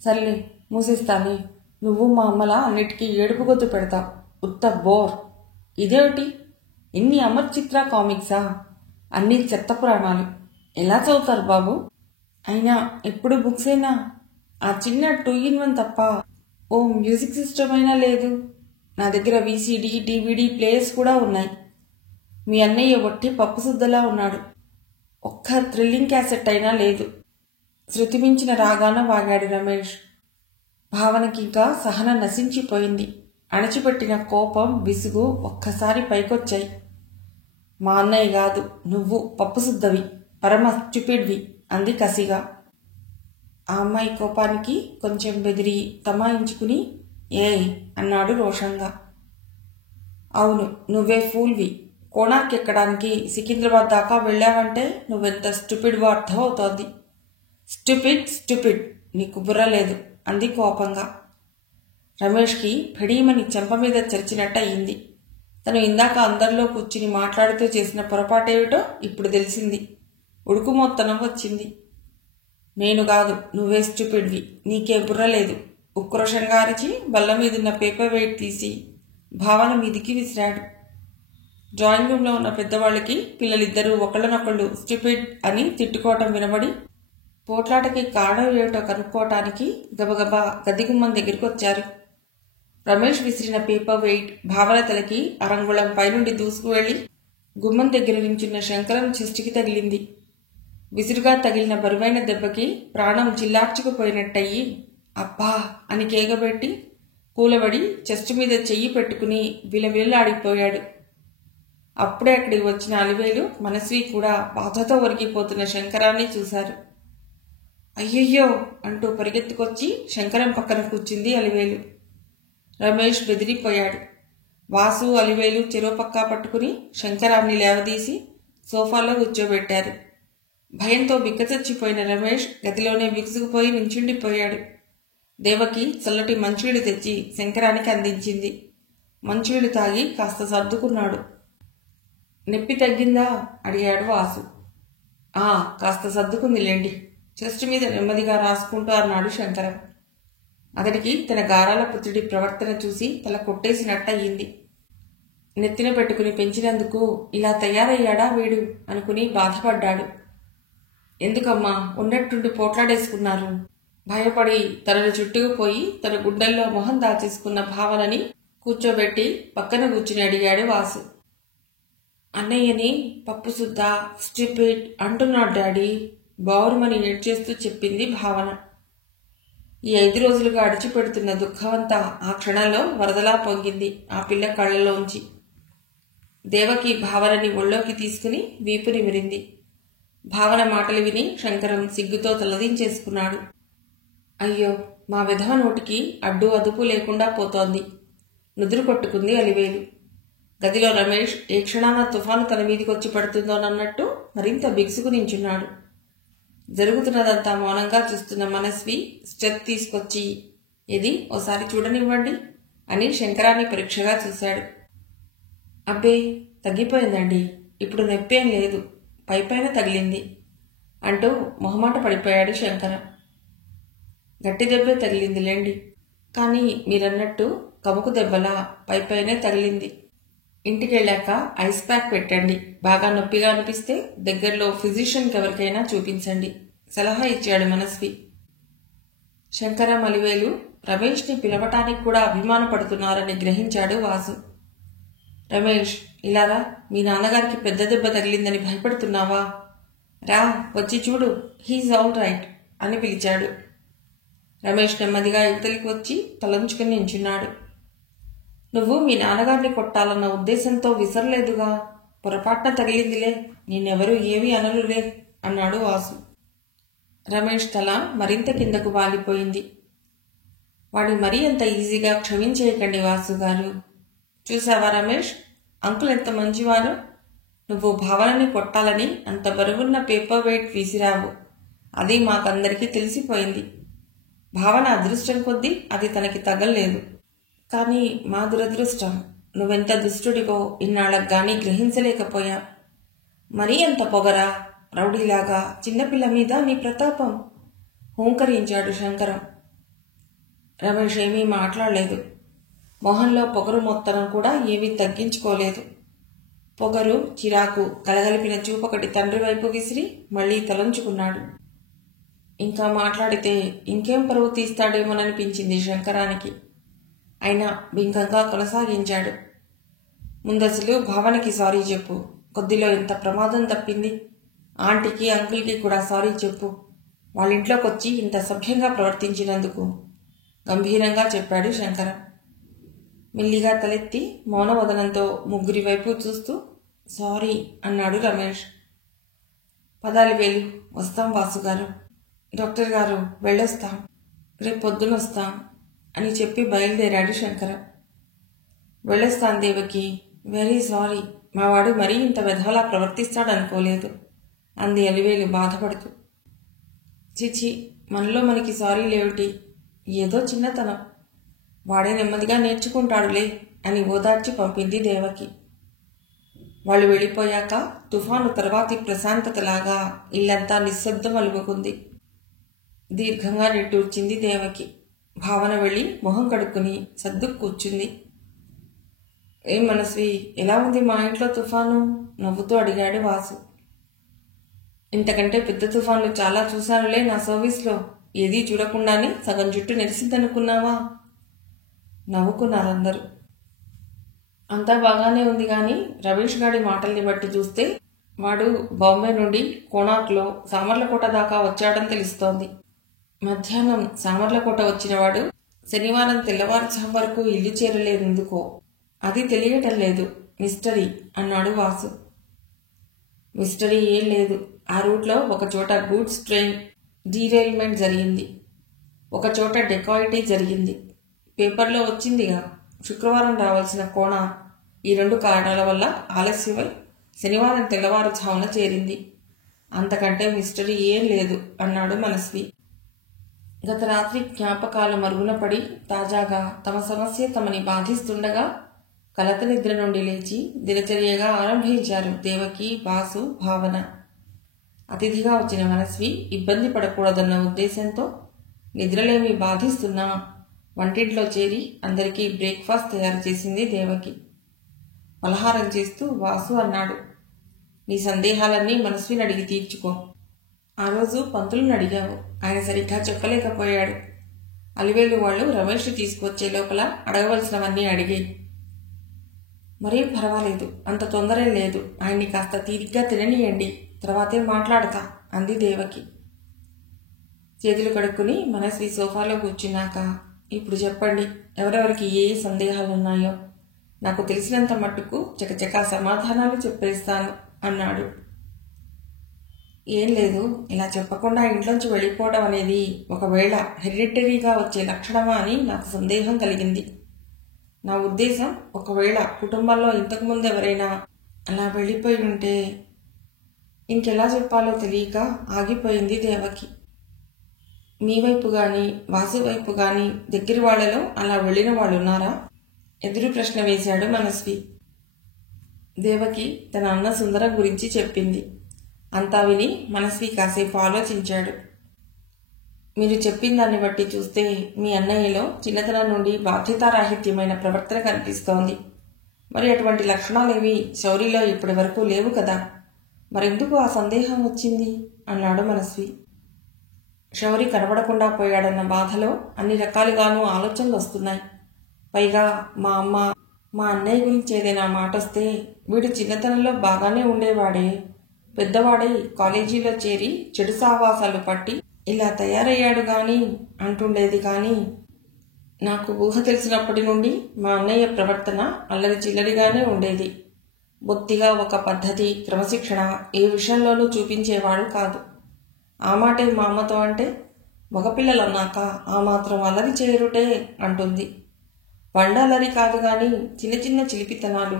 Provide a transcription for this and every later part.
సర్లే మూసిస్తానే. నువ్వు మా అమ్మలా అన్నిటికీ ఏడుపు గొత్తు పెడతావు. ఉత్త బోర్. ఇదేమిటి, ఎన్ని అమర్ చిత్ర కామిక్సా? అన్ని చెత్త పురాణాలు. ఎలా చదువుతారు బాబు? అయినా ఎప్పుడు బుక్సేనా? ఆ చిన్న 2-in-1 తప్ప ఓ మ్యూజిక్ సిస్టమ్ అయినా లేదు. నా దగ్గర VCD DVD ప్లేయర్స్ కూడా ఉన్నాయి. మీ అన్నయ్య ఒట్టి పప్పు సుద్దలా ఉన్నాడు. ఒక్క థ్రిల్లింగ్ క్యాసెట్ అయినా లేదు. శృతిమించిన రాగాన వాగాడు రమేష్. భావనకింకా సహనం నశించిపోయింది. అణచిపెట్టిన కోపం, విసుగు ఒక్కసారి పైకొచ్చాయి. మా అన్నయ్య కాదు, నువ్వు పప్పుసుద్దవి, పరమ స్టూపిడ్వి అంది కసిగా. ఆ అమ్మాయి కోపానికి కొంచెం బెదిరి తమాయించుకుని ఏయ్ అన్నాడు రోషంగా. అవును, నువ్వే ఫూల్వి. కోణార్క్ ఎక్కడానికి సికింద్రాబాద్ దాకా వెళ్ళావంటే నువ్వెంత స్టూపిడ్వో అర్థం అవుతోంది. స్టూపిడ్, నీకు బుర్ర లేదు అంది కోపంగా. రమేష్కి ఫెడీమని చెంప మీద చరిచినట్టు అయింది. తను ఇందాక అందరిలో కూర్చుని మాట్లాడుతూ చేసిన పొరపాటేమిటో ఇప్పుడు తెలిసింది. ఉడుకుమొత్తనం వచ్చింది. నేను కాదు, నువ్వే స్టూపిడ్వి, నీకే బుర్ర లేదు. ఉక్రోషంగా అరిచి బల్ల మీదున్న పేపర్ వెయిట్ తీసి భావన మీదికి విసిరాడు. డ్రాయింగ్ రూమ్లో ఉన్న పెద్దవాళ్ళకి పిల్లలిద్దరూ ఒకళ్ళనొకళ్ళు స్టూపిడ్ అని తిట్టుకోవటం వినబడి పోట్లాటకి కారణం ఏమిటో కనుక్కోవటానికి గబగబా గదిగుమ్మం దగ్గరికి వచ్చారు. రమేష్ విసిరిన పేపర్ వెయిట్ భావన తలకి అరంగుళం పైనుండి దూసుకువెళ్లి గుమ్మం దగ్గర నించున్న శంకరం చెస్టుకి తగిలింది. విసురుగా తగిలిన బరువైన దెబ్బకి ప్రాణం చిల్లార్చుకుపోయినట్టయి అబ్బా అని కేగబెట్టి కూలబడి చెస్ట్ మీద చెయ్యి పెట్టుకుని విలవిల్లాడిపోయాడు. అప్పుడే అక్కడికి వచ్చిన అలివేలు, మనస్వి కూడా బాధతో ఒరిగిపోతున్న శంకరాన్ని చూశారు. అయ్యయ్యో అంటూ పరిగెత్తుకొచ్చి శంకరం పక్కన కూర్చుంది అలివేలు. రమేష్ బెదిరిపోయాడు. వాసు, అలివేలు చెరోపక్కా పట్టుకుని శంకరాన్ని లేవదీసి సోఫాలో కూర్చోబెట్టారు. భయంతో బిక్కచచ్చిపోయిన రమేష్ గదిలోనే బిగుసుకుపోయి నించుండిపోయాడు. దేవకి చల్లటి మంచినీళ్ళు తెచ్చి శంకరానికి అందించింది. మంచినీళ్ళు తాగి కాస్త సర్దుకున్నాడు. నొప్పి తగ్గిందా అడిగాడు వాసు. కాస్త సర్దుకుందిలేండి, చెస్ట్ మీద నెమ్మదిగా రాసుకుంటూ అన్నాడు శంకరం. అతడికి తన గారాల పుత్రుడి ప్రవర్తన చూసి తల కొట్టేసినట్టయింది. నెత్తిన పెట్టుకుని పెంచినందుకు ఇలా తయారయ్యాడా వీడు అనుకుని బాధపడ్డాడు. ఎందుకమ్మా ఉన్నట్టుండి పోట్లాడేసుకున్నారు? భయపడి తనను చుట్టుకుపోయి తన గుండెల్లో మొహం దాచేసుకున్న భావనని కూర్చోబెట్టి పక్కన కూర్చుని అడిగాడు వాసు. అన్నయ్యని పప్పుసుద్ద స్టూపిడ్ అంటున్నాడు డాడీ, బావురుమని ఏడ్చేస్తూ చెప్పింది భావన. ఈ 5 రోజులుగా అడిచిపెడుతున్న దుఃఖమంతా ఆ క్షణంలో వరదలా పొంగింది ఆ పిల్ల కళ్ళలోంచి. దేవకి భావనని ఒళ్ళోకి తీసుకుని వీపు నిమిరింది. భావన మాటలు విని శంకరం సిగ్గుతో తలదించేసుకున్నాడు. అయ్యో, మా విధవ నోటికి అడ్డు అదుపు లేకుండా పోతోంది నుదురు కొట్టుకుంది అలివేలు. గదిలో రమేష్ ఏ క్షణాన తుఫాను తన మీదికొచ్చి పడుతుందోనన్నట్టు మరింత బిగుసుకు నించున్నాడు. జరుగుతున్నదంతా మౌనంగా చూస్తున్న మనస్వి స్టెప్ తీసుకొచ్చి ఇది ఓసారి చూడనివ్వండి అని శంకరాన్ని పరీక్షగా చూశాడు. అబ్బే, తగ్గిపోయిందండి, ఇప్పుడు నొప్పేం లేదు, పైపైన తగిలింది అంటూ మొహమాట పడిపోయాడు శంకరం. గట్టి దెబ్బే తగిలిందిలేండి, కానీ మీరన్నట్టు కముకు దెబ్బలా పైపైనే తగిలింది. ఇంటికెళ్ళాక ఐస్ ప్యాక్ పెట్టండి, బాగా నొప్పిగా అనిపిస్తే దగ్గరలో ఫిజిషియన్కి ఎవరికైనా చూపించండి సలహా ఇచ్చాడు మనస్వి. శంకరం, అలివేలు రమేష్ని పిలవటానికి కూడా అభిమానపడుతున్నారని గ్రహించాడు వాసు. రమేష్, ఇలారా, మీ నాన్నగారికి పెద్ద దెబ్బ తగిలిందని భయపడుతున్నావా? రా, వచ్చి చూడు, హీజ్ ఆల్ రైట్ అని పిలిచాడు. రమేష్ నెమ్మదిగా యువతలికి వచ్చి తలంచుకుని నించున్నాడు. నువ్వు మీ నాన్నగారిని కొట్టాలన్న ఉద్దేశంతో విసరలేదుగా, పొరపాటున తగిలిందిలే, నిన్నెవరూ ఏమీ అనలులే అన్నాడు వాసు. రమేష్ తల మరింత కిందకు వాలిపోయింది. వాడి మరీ అంత ఈజీగా క్షమించేయకండి వాసు గారు. చూసావా రమేష్, అంకుల్ ఎంత మంచివారు. నువ్వు భావనని కొట్టాలని అంత బరువున్న పేపర్ వెయిట్ విసిరావు, అది మాకందరికీ తెలిసిపోయింది. భావన అదృష్టం కొద్దీ అది తనకి తగల్లేదు, కానీ మా దురదృష్టం నువ్వెంత దుష్టుడివో ఇన్నాళ్ళకు గానీ గ్రహించలేకపోయా. మరీ అంత పొగరా, రౌడీలాగా చిన్నపిల్ల మీద నీ ప్రతాపం హూంకరించాడు శంకరం. రమేష్ ఏమీ మాట్లాడలేదు. మొహంలో పొగరు మొత్తనం కూడా ఏమీ తగ్గించుకోలేదు. పొగరు, చిరాకు కలగలిపిన చూపొకటి తండ్రి వైపు విసిరి మళ్లీ తలంచుకున్నాడు. ఇంకా మాట్లాడితే ఇంకేం పరువు తీస్తాడేమోననిపించింది శంకరానికి. అయినా బింకంగా కొనసాగించాడు. ముందసలు భావనకి సారీ చెప్పు. కొద్దిలో ఎంత ప్రమాదం తప్పింది. ఆంటీకి, అంకుల్కి కూడా సారీ చెప్పు. వాళ్ళింట్లోకొచ్చి ఇంత సభ్యంగా ప్రవర్తించినందుకు గంభీరంగా చెప్పాడు శంకరం. మెల్లిగా తలెత్తి మౌనవదనంతో ముగ్గురి వైపు చూస్తూ సారీ అన్నాడు రమేష్. పదాలు వేలు, వస్తాం వాసుగారు. డాక్టర్ గారు వెళ్ళొస్తాం, రేపు పొద్దునొస్తాం అని చెప్పి బయలుదేరాడు శంకరం. వెళ్ళొస్తాను దేవకి, వెరీ సారీ. మావాడు మరీ ఇంత వెధవలా ప్రవర్తిస్తాడనుకోలేదు అంది అలివేలు బాధపడుతూ. చిచి, మనలో మనకి సారీ లేవిటి, ఏదో చిన్నతనం, వాడే నెమ్మదిగా నేర్చుకుంటాడులే అని ఓదార్చి పంపింది దేవకి. వాళ్ళు వెళ్ళిపోయాక తుఫాను తర్వాతి ప్రశాంతతలాగా ఇల్లంతా నిశ్శబ్దం అలుముకుంది. దీర్ఘంగా నిట్టూర్చింది దేవకి. భావన వెళ్ళి మొహం కడుక్కుని సర్దుకు కూర్చుంది. ఏం మనస్వి, ఎలా ఉంది మా ఇంట్లో తుఫాను? నవ్వుతూ అడిగాడు వాసు. ఇంతకంటే పెద్ద తుఫాన్లు చాలా చూశానులే నా సర్వీస్లో. ఏదీ చూడకుండానే సగం జుట్టు నెరిసిద్దనుకున్నావా? నవ్వుకున్నారందరూ. అంతా బాగానే ఉంది గాని రమేష్ గాడి మాటల్ని బట్టి చూస్తే వాడు బాంబే నుండి కోణార్క్లో సామర్లకోట దాకా వచ్చాడని తెలుస్తోంది. మధ్యాహ్నం సామర్లకోట వచ్చినవాడు శనివారం తెల్లవారుజాము వరకు ఇల్లు చేరలేదెందుకో అది తెలియటం లేదు. మిస్టరీ అన్నాడు వాసు. మిస్టరీ ఏం లేదు. ఆ రూట్లో ఒకచోట గూడ్స్ ట్రైన్ డీరైల్మెంట్ జరిగింది, ఒకచోట డెకాయిటీ జరిగింది. పేపర్లో వచ్చిందిగా. శుక్రవారం రావాల్సిన కోణ ఈ 2 కారణాల వల్ల ఆలస్యమై శనివారం తెల్లవారుజామున చేరింది. అంతకంటే మిస్టరీ ఏం లేదు అన్నాడు మనస్వి. గత రాత్రి జ్ఞాపకాల మరుగున పడి తాజాగా తమ సమస్య తమని బాధిస్తుండగా కలత నిద్ర నుండి లేచి దినచర్యగా ఆరంభించారు దేవకి, వాసు, భావన. అతిథిగా వచ్చిన మనస్వి ఇబ్బంది పడకూడదన్న ఉద్దేశంతో నిద్రలేమి బాధిస్తున్నా వంటింట్లో చేరి అందరికీ బ్రేక్ఫాస్ట్ తయారు చేసింది దేవకి. పలహారం చేస్తూ వాసు అన్నాడు, నీ సందేహాలన్నీ మనస్విని అడిగి తీర్చుకో. ఆ రోజు పంతులను అడిగావు, ఆయన సరిగ్గా చెప్పలేకపోయాడు. అలివేలు వాళ్ళు రమేష్ తీసుకొచ్చే లోపల అడగవలసినవన్నీ అడిగే. మరేం పర్వాలేదు, అంత తొందర లేదు. ఆయన్ని కాస్త తీరిగ్గా తిననీయండి, తర్వాతే మాట్లాడతా అంది దేవకి. చేతులు కడుక్కుని మనస్వి సోఫాలో కూర్చున్నాక, ఇప్పుడు చెప్పండి, ఎవరెవరికి ఏ సందేహాలున్నాయో నాకు తెలిసినంత మట్టుకు చకచకా సమాధానాలు చెప్పేస్తాను అన్నాడు. ఏం లేదు, ఇలా చెప్పకుండా ఇంట్లోంచి వెళ్ళిపోవడం అనేది ఒకవేళ హెరిడిటరీగా వచ్చే లక్షణమా అని నాకు సందేహం కలిగింది. నా ఉద్దేశం, ఒకవేళ కుటుంబంలో ఇంతకుముందు ఎవరైనా అలా వెళ్ళిపోయి ఉంటే. ఇంకెలా చెప్పాలో తెలియక ఆగిపోయింది దేవకి. మీ వైపు గాని వాసు వైపు గాని దగ్గర వాళ్లలో అలా వెళ్ళిన వాళ్ళు ఉన్నారా? ఎదురు ప్రశ్న వేశాడు మనస్వి. దేవకి తన అన్న సుందరం గురించి చెప్పింది. అంతా విని మనస్వి కాసేపు ఆలోచించాడు. మీరు చెప్పిన దాన్ని బట్టి చూస్తే మీ అన్నయ్యలో చిన్నతనం నుండి బాధ్యతారాహిత్యమైన ప్రవర్తన కనిపిస్తోంది. మరి అటువంటి లక్షణాలేవి శౌరిలో ఇప్పటి వరకు లేవు కదా, మరెందుకు ఆ సందేహం వచ్చింది అన్నాడు మనస్వి. శౌరి కనబడకుండా పోయాడన్న బాధలో అన్ని రకాలుగానూ ఆలోచనలు వస్తున్నాయి. పైగా మా అమ్మ, మా అన్నయ్య గురించి ఏదైనా మాటొస్తే, వీడు చిన్నతనంలో బాగానే ఉండేవాడే, పెద్దవాడై కాలేజీలో చేరి చెడు సావాసాలు పట్టి ఇలా తయారయ్యాడు గాని అంటుండేది. కానీ నాకు ఊహ తెలిసినప్పటి నుండి మా అన్నయ్య ప్రవర్తన అల్లరి చిల్లరిగానే ఉండేది. బొత్తిగా ఒక పద్ధతి, క్రమశిక్షణ ఏ విషయంలోనూ చూపించేవాడు కాదు. ఆ మాటే మా అమ్మతో అంటే, మగపిల్లలు అన్నాక ఆ మాత్రం అల్లరి చేయరుటే అంటుంది. బండాలరి కాదు గాని చిన్న చిన్న చిలిపితనాలు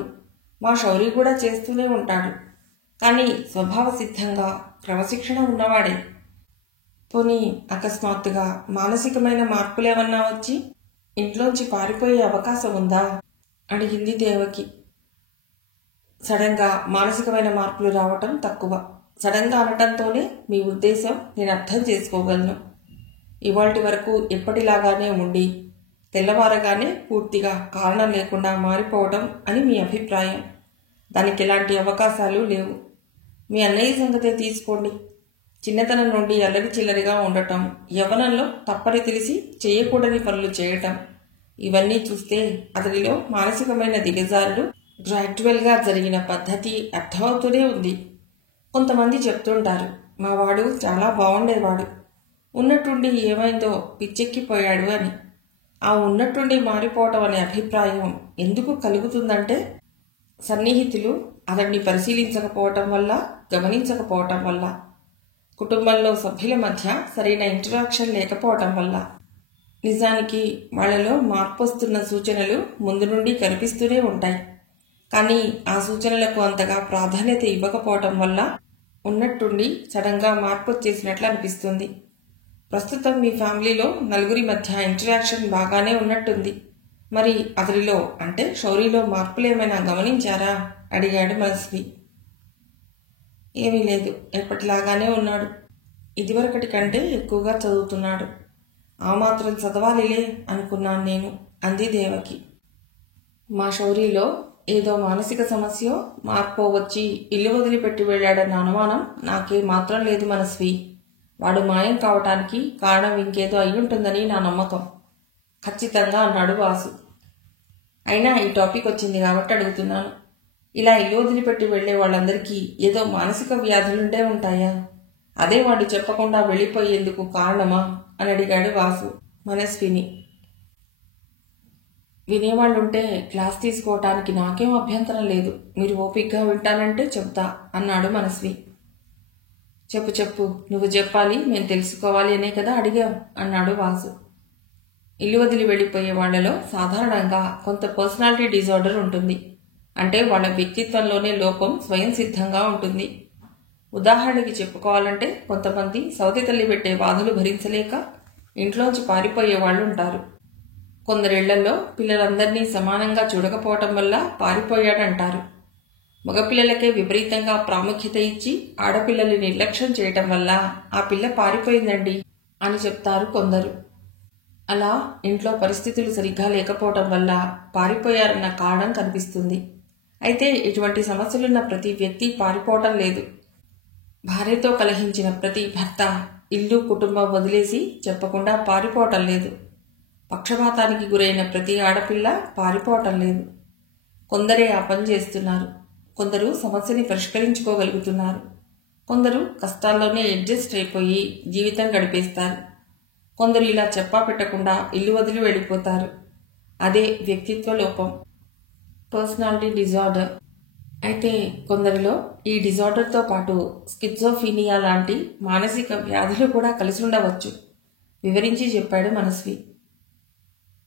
మా శౌరి కూడా చేస్తూనే ఉంటాడు. కానీ స్వభావ సిద్ధంగా క్రమశిక్షణ ఉన్నవాడే. పోనీ అకస్మాత్తుగా మానసికమైన మార్పులేమన్నా వచ్చి ఇంట్లోంచి పారిపోయే అవకాశం ఉందా అడిగింది దేవకి. సడన్గా మానసికమైన మార్పులు రావటం తక్కువ. సడన్గా అనటంతోనే మీ ఉద్దేశం నేను అర్థం చేసుకోగలను. ఇవాల్టి వరకు ఎప్పటిలాగానే ఉండి తెల్లవారగానే పూర్తిగా కారణం లేకుండా మారిపోవడం అని మీ అభిప్రాయం. దానికి ఎలాంటి అవకాశాలు లేవు. మీ అన్నయ్య సంగతే తీసుకోండి. చిన్నతనం నుండి అల్లరి చిల్లరిగా ఉండటం, యవ్వనంలో తప్పని తెలిసి చేయకూడని పనులు చేయటం, ఇవన్నీ చూస్తే అతడిలో మానసికమైన దిగజారుడు గ్రాడ్యువల్గా జరిగిన పద్ధతి అర్థమవుతూనే ఉంది. కొంతమంది చెప్తుంటారు, మా వాడు చాలా బాగుండేవాడు, ఉన్నట్టుండి ఏమైందో పిచ్చెక్కిపోయాడు అని. ఆ ఉన్నట్టుండి మారిపోవటం అనే అభిప్రాయం ఎందుకు కలుగుతుందంటే, సన్నిహితులు అతన్ని పరిశీలించకపోవటం వల్ల, గమనించకపోవటం వల్ల, కుటుంబంలో సభ్యుల మధ్య సరైన ఇంటరాక్షన్ లేకపోవటం వల్ల. నిజానికి వాళ్లలో మార్పు వస్తున్న సూచనలు ముందు నుండి కనిపిస్తూనే ఉంటాయి. కానీ ఆ సూచనలకు అంతగా ప్రాధాన్యత ఇవ్వకపోవటం వల్ల ఉన్నట్టుండి సడన్గా మార్పు వచ్చేసినట్లు అనిపిస్తుంది. ప్రస్తుతం మీ ఫ్యామిలీలో నలుగురి మధ్య ఇంటరాక్షన్ బాగానే ఉన్నట్టుంది. మరి అతడిలో అంటే శౌర్యలో మార్పులేమైనా గమనించారా? అడిగాడు మనస్వి. ఏమీ లేదు, ఎప్పటిలాగానే ఉన్నాడు. ఇదివరకటి కంటే ఎక్కువగా చదువుతున్నాడు. ఆ మాత్రం చదవాలిలే అనుకున్నాను నేను, అంది దేవకి. మా శౌర్యలో ఏదో మానసిక సమస్య మార్పు వచ్చి ఇల్లు వదిలిపెట్టి వెళ్ళాడన్న అనుమానం నాకే మాత్రం లేదు మనస్వి. వాడు మాయం కావటానికి కారణం ఇంకేదో అయ్యుంటుందని నా నమ్మకం, ఖచ్చితంగా అన్నాడు వాసు. అయినా ఈ టాపిక్ వచ్చింది కాబట్టి అడుగుతున్నాను. ఇలా ఇల్లు వదిలిపెట్టి వెళ్లే వాళ్ళందరికీ ఏదో మానసిక వ్యాధులుండే ఉంటాయా? అదే వాడు చెప్పకుండా వెళ్ళిపోయేందుకు కారణమా అని అడిగాడు వాసు మనస్విని. వినేవాళ్ళుంటే క్లాస్ తీసుకోవటానికి నాకేం అభ్యంతరం లేదు. మీరు ఓపికగా వింటానంటే చెప్తా అన్నాడు మనస్వి. చెప్పు చెప్పు, నువ్వు చెప్పాలి, మేము తెలుసుకోవాలి అనే కదా అడిగాం అన్నాడు వాసు. ఇల్లు వదిలి వెళ్ళిపోయే వాళ్లలో సాధారణంగా కొంత పర్సనాలిటీ డిజార్డర్ ఉంటుంది. అంటే వాళ్ళ వ్యక్తిత్వంలోనే లోపం స్వయం సిద్ధంగా ఉంటుంది. ఉదాహరణకి చెప్పుకోవాలంటే కొంతమంది సౌతి తల్లి పెట్టే బాధలు భరించలేక ఇంట్లోంచి పారిపోయే వాళ్ళు ఉంటారు. కొందరిళ్లలో పిల్లలందరినీ సమానంగా చూడకపోవటం వల్ల పారిపోయాడంటారు. మగపిల్లలకే విపరీతంగా ప్రాముఖ్యత ఇచ్చి ఆడపిల్లల్ని నిర్లక్ష్యం చేయటం వల్ల ఆ పిల్ల పారిపోయిందండి అని చెప్తారు కొందరు. అలా ఇంట్లో పరిస్థితులు సరిగ్గా లేకపోవటం వల్ల పారిపోయారన్న కారణం కనిపిస్తుంది. అయితే ఇటువంటి సమస్యలున్న ప్రతి వ్యక్తి పారిపోవటం లేదు. భార్యతో కలహించిన ప్రతి భర్త ఇల్లు కుటుంబం వదిలేసి చెప్పకుండా పారిపోవటం లేదు. పక్షపాతానికి గురైన ప్రతి ఆడపిల్ల పారిపోవటం లేదు. కొందరే ఆ పని చేస్తున్నారు. కొందరు సమస్యని పరిష్కరించుకోగలుగుతున్నారు. కొందరు కష్టాల్లోనే అడ్జస్ట్ అయిపోయి జీవితం గడిపేస్తారు. కొందరు ఇలా చెప్పా పెట్టకుండా ఇల్లు వదిలి వెళ్ళిపోతారు. అదే వ్యక్తిత్వ లోపం, పర్సనాలిటీ డిజార్డర్. అయితే కొందరిలో ఈ డిజార్డర్తో పాటు స్కిజోఫీనియా లాంటి మానసిక వ్యాధులు కూడా కలిసి ఉండవచ్చు, వివరించి చెప్పాడు మనస్వి.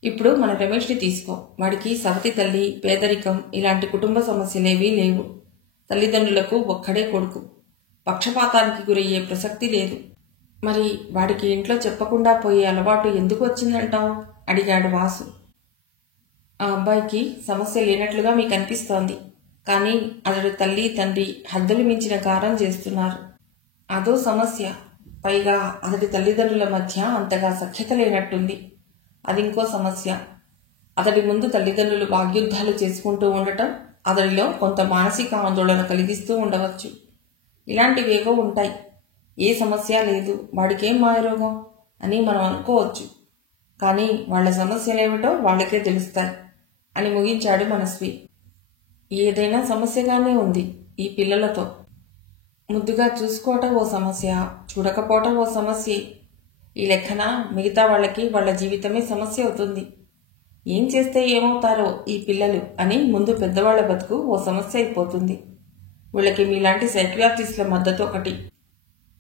ఇప్పుడు మన రమేష్ని తీసుకో. వాడికి సవతి తల్లి, పేదరికం ఇలాంటి కుటుంబ సమస్యలేవీ లేవు. తల్లిదండ్రులకు ఒక్కడే కొడుకు. పక్షపాతానికి గురయ్యే ప్రసక్తి లేదు. మరి వాడికి ఇంట్లో చెప్పకుండా పోయే అలవాటు ఎందుకు వచ్చిందంటావు? అడిగాడు వాసు. ఆ అబ్బాయికి సమస్య లేనట్లుగా మీకు అనిపిస్తోంది. కానీ అతడి తల్లి తండ్రి హద్దులు మించిన గారం చేస్తున్నారు. అదో సమస్య. పైగా అతడి తల్లిదండ్రుల మధ్య అంతగా సఖ్యత లేనట్టుంది. అది ఇంకో సమస్య. అతడి ముందు తల్లిదండ్రులు వాగ్యుద్ధాలు చేసుకుంటూ ఉండటం అతడిలో కొంత మానసిక ఆందోళన కలిగిస్తూ ఉండవచ్చు. ఇలాంటివేవో ఉంటాయి. ఏ సమస్య లేదు, వాడికేం మాయరోగం అని మనం అనుకోవచ్చు. కానీ వాళ్ల సమస్యలేమిటో వాళ్ళకే తెలుస్తాయి అని ముగించాడు మనస్వి. ఏదైనా సమస్యగానే ఉంది ఈ పిల్లలతో. ముద్దుగా చూసుకోవటం ఓ సమస్య, చూడకపోవటం ఓ సమస్యే. ఈ లెక్కన మిగతా వాళ్ళకి వాళ్ళ జీవితమే సమస్య అవుతుంది. ఏం చేస్తే ఏమవుతారో ఈ పిల్లలు అని ముందు పెద్దవాళ్ల బతుకు ఓ సమస్య అయిపోతుంది. వీళ్ళకి మీలాంటి సైకియాట్రిస్టుల మద్దతు ఒకటి.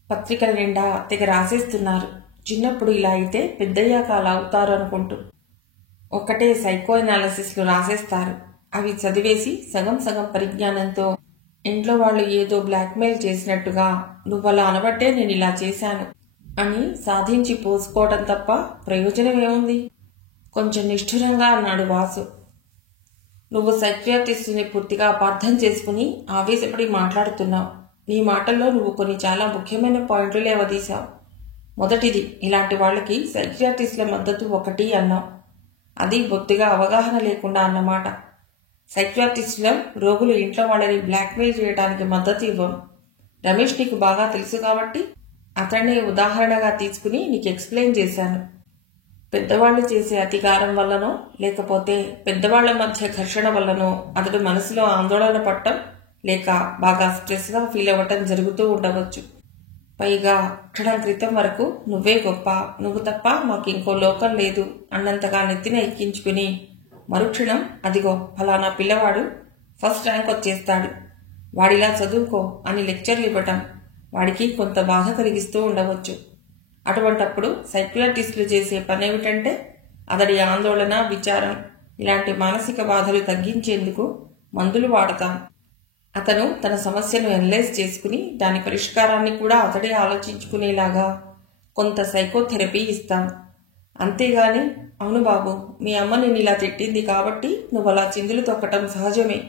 పత్రికల నిండా తెగ రాసేస్తున్నారు. చిన్నప్పుడు ఇలా అయితే పెద్దయ్యాక అలా అవుతారు అనుకుంటూ ఒక్కటే సైకో ఎనాలిసిస్లు రాసేస్తారు. అవి చదివేసి సగం సగం పరిజ్ఞానంతో ఇంట్లో వాళ్ళు ఏదో బ్లాక్మెయిల్ చేసినట్టుగా నువ్వలా అనబట్టే నేను ఇలా చేశాను అని సాధించి పోసుకోవటం తప్ప ప్రయోజనమేముంది? కొంచెం నిష్ఠురంగా అన్నాడు వాసు. నువ్వు సైకియాట్రిస్టుని పూర్తిగా అపార్థం చేసుకుని ఆవేశపడి మాట్లాడుతున్నావు. నీ మాటల్లో నువ్వు కొన్ని చాలా ముఖ్యమైన పాయింట్లు లేవదీశావు. మొదటిది, ఇలాంటి వాళ్ళకి సైకియాట్రిస్టుల మద్దతు ఒకటి అన్నావు. అది బొత్తిగా అవగాహన లేకుండా అన్నమాట. సైకియాట్రిస్టులం రోగులు ఇంట్లో వాళ్ళని బ్లాక్మెయిల్ చేయడానికి మద్దతు ఇవ్వం. రమేష్ నీకు బాగా తెలుసు కాబట్టి అతన్ని ఉదాహరణగా తీసుకుని నీకు ఎక్స్ప్లెయిన్ చేశాను. పెద్దవాళ్లు చేసే అతికారం వల్లనో లేకపోతే పెద్దవాళ్ల మధ్య ఘర్షణ వల్లనో అతడు మనసులో ఆందోళన పడటం లేక బాగా స్ట్రెస్గా ఫీల్ అవ్వటం జరుగుతూ ఉండవచ్చు. పైగా క్షణం క్రితం వరకు నువ్వే గొప్ప, నువ్వు తప్ప మాకు ఇంకో లోకం లేదు అన్నంతగా నెత్తిన ఎక్కించుకుని మరుక్షణం అదిగో ఫలానా పిల్లవాడు ఫస్ట్ ర్యాంక్ వచ్చేస్తాడు, వాడిలా చదువుకో అని లెక్చర్లు ఇవ్వటం వాడికి కొంత బాధ కలిగిస్తూ ఉండవచ్చు. అటువంటప్పుడు సైకియాట్రిస్టులు చేసే పనేమిటంటే అతడి ఆందోళన, విచారం ఇలాంటి మానసిక బాధలు తగ్గించేందుకు మందులు వాడతాం. అతను తన సమస్యను అనలైజ్ చేసుకుని దాని పరిష్కారాన్ని కూడా అతడే ఆలోచించుకునేలాగా కొంత సైకోథెరపీ ఇస్తాం. అంతేగాని అవును బాబు మీ అమ్మ నేను ఇలా తిట్టింది కాబట్టి నువ్వు అలా చిందులు తొక్కటం సహజమే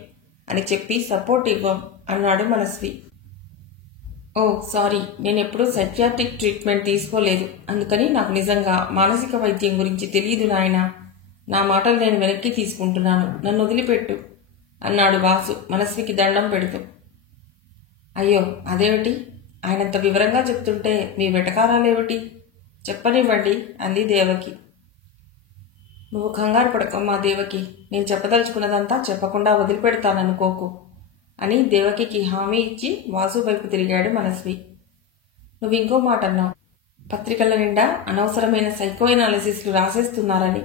అని చెప్పి సపోర్ట్ ఇవ్వం అన్నాడు మనస్వి. ఓ సారీ, నేనెప్పుడూ సైకియాట్రిక్ ట్రీట్మెంట్ తీసుకోలేదు, అందుకని నాకు నిజంగా మానసిక వైద్యం గురించి తెలియదు నాయనా. నా మాటలు నేను వెనక్కి తీసుకుంటున్నాను, నన్ను వదిలిపెట్టు అన్నాడు వాసు మనస్వికి దండం పెడుతూ. అయ్యో అదేమిటి, ఆయనంత వివరంగా చెప్తుంటే మీ వెటకారాలేమిటి, చెప్పనివ్వండి అంది దేవకి. నువ్వు కంగారు పడకమ్మా దేవకి, నేను చెప్పదలుచుకున్నదంతా చెప్పకుండా వదిలిపెడతాననుకోకు అని దేవకికి హామీ ఇచ్చి వాసు వైపు తిరిగాడు మనస్వి. నువ్వు ఇంకో మాట అన్నావు, పత్రికల నిండా అనవసరమైన సైకో ఎనాలిసిస్లు రాసేస్తున్నారని.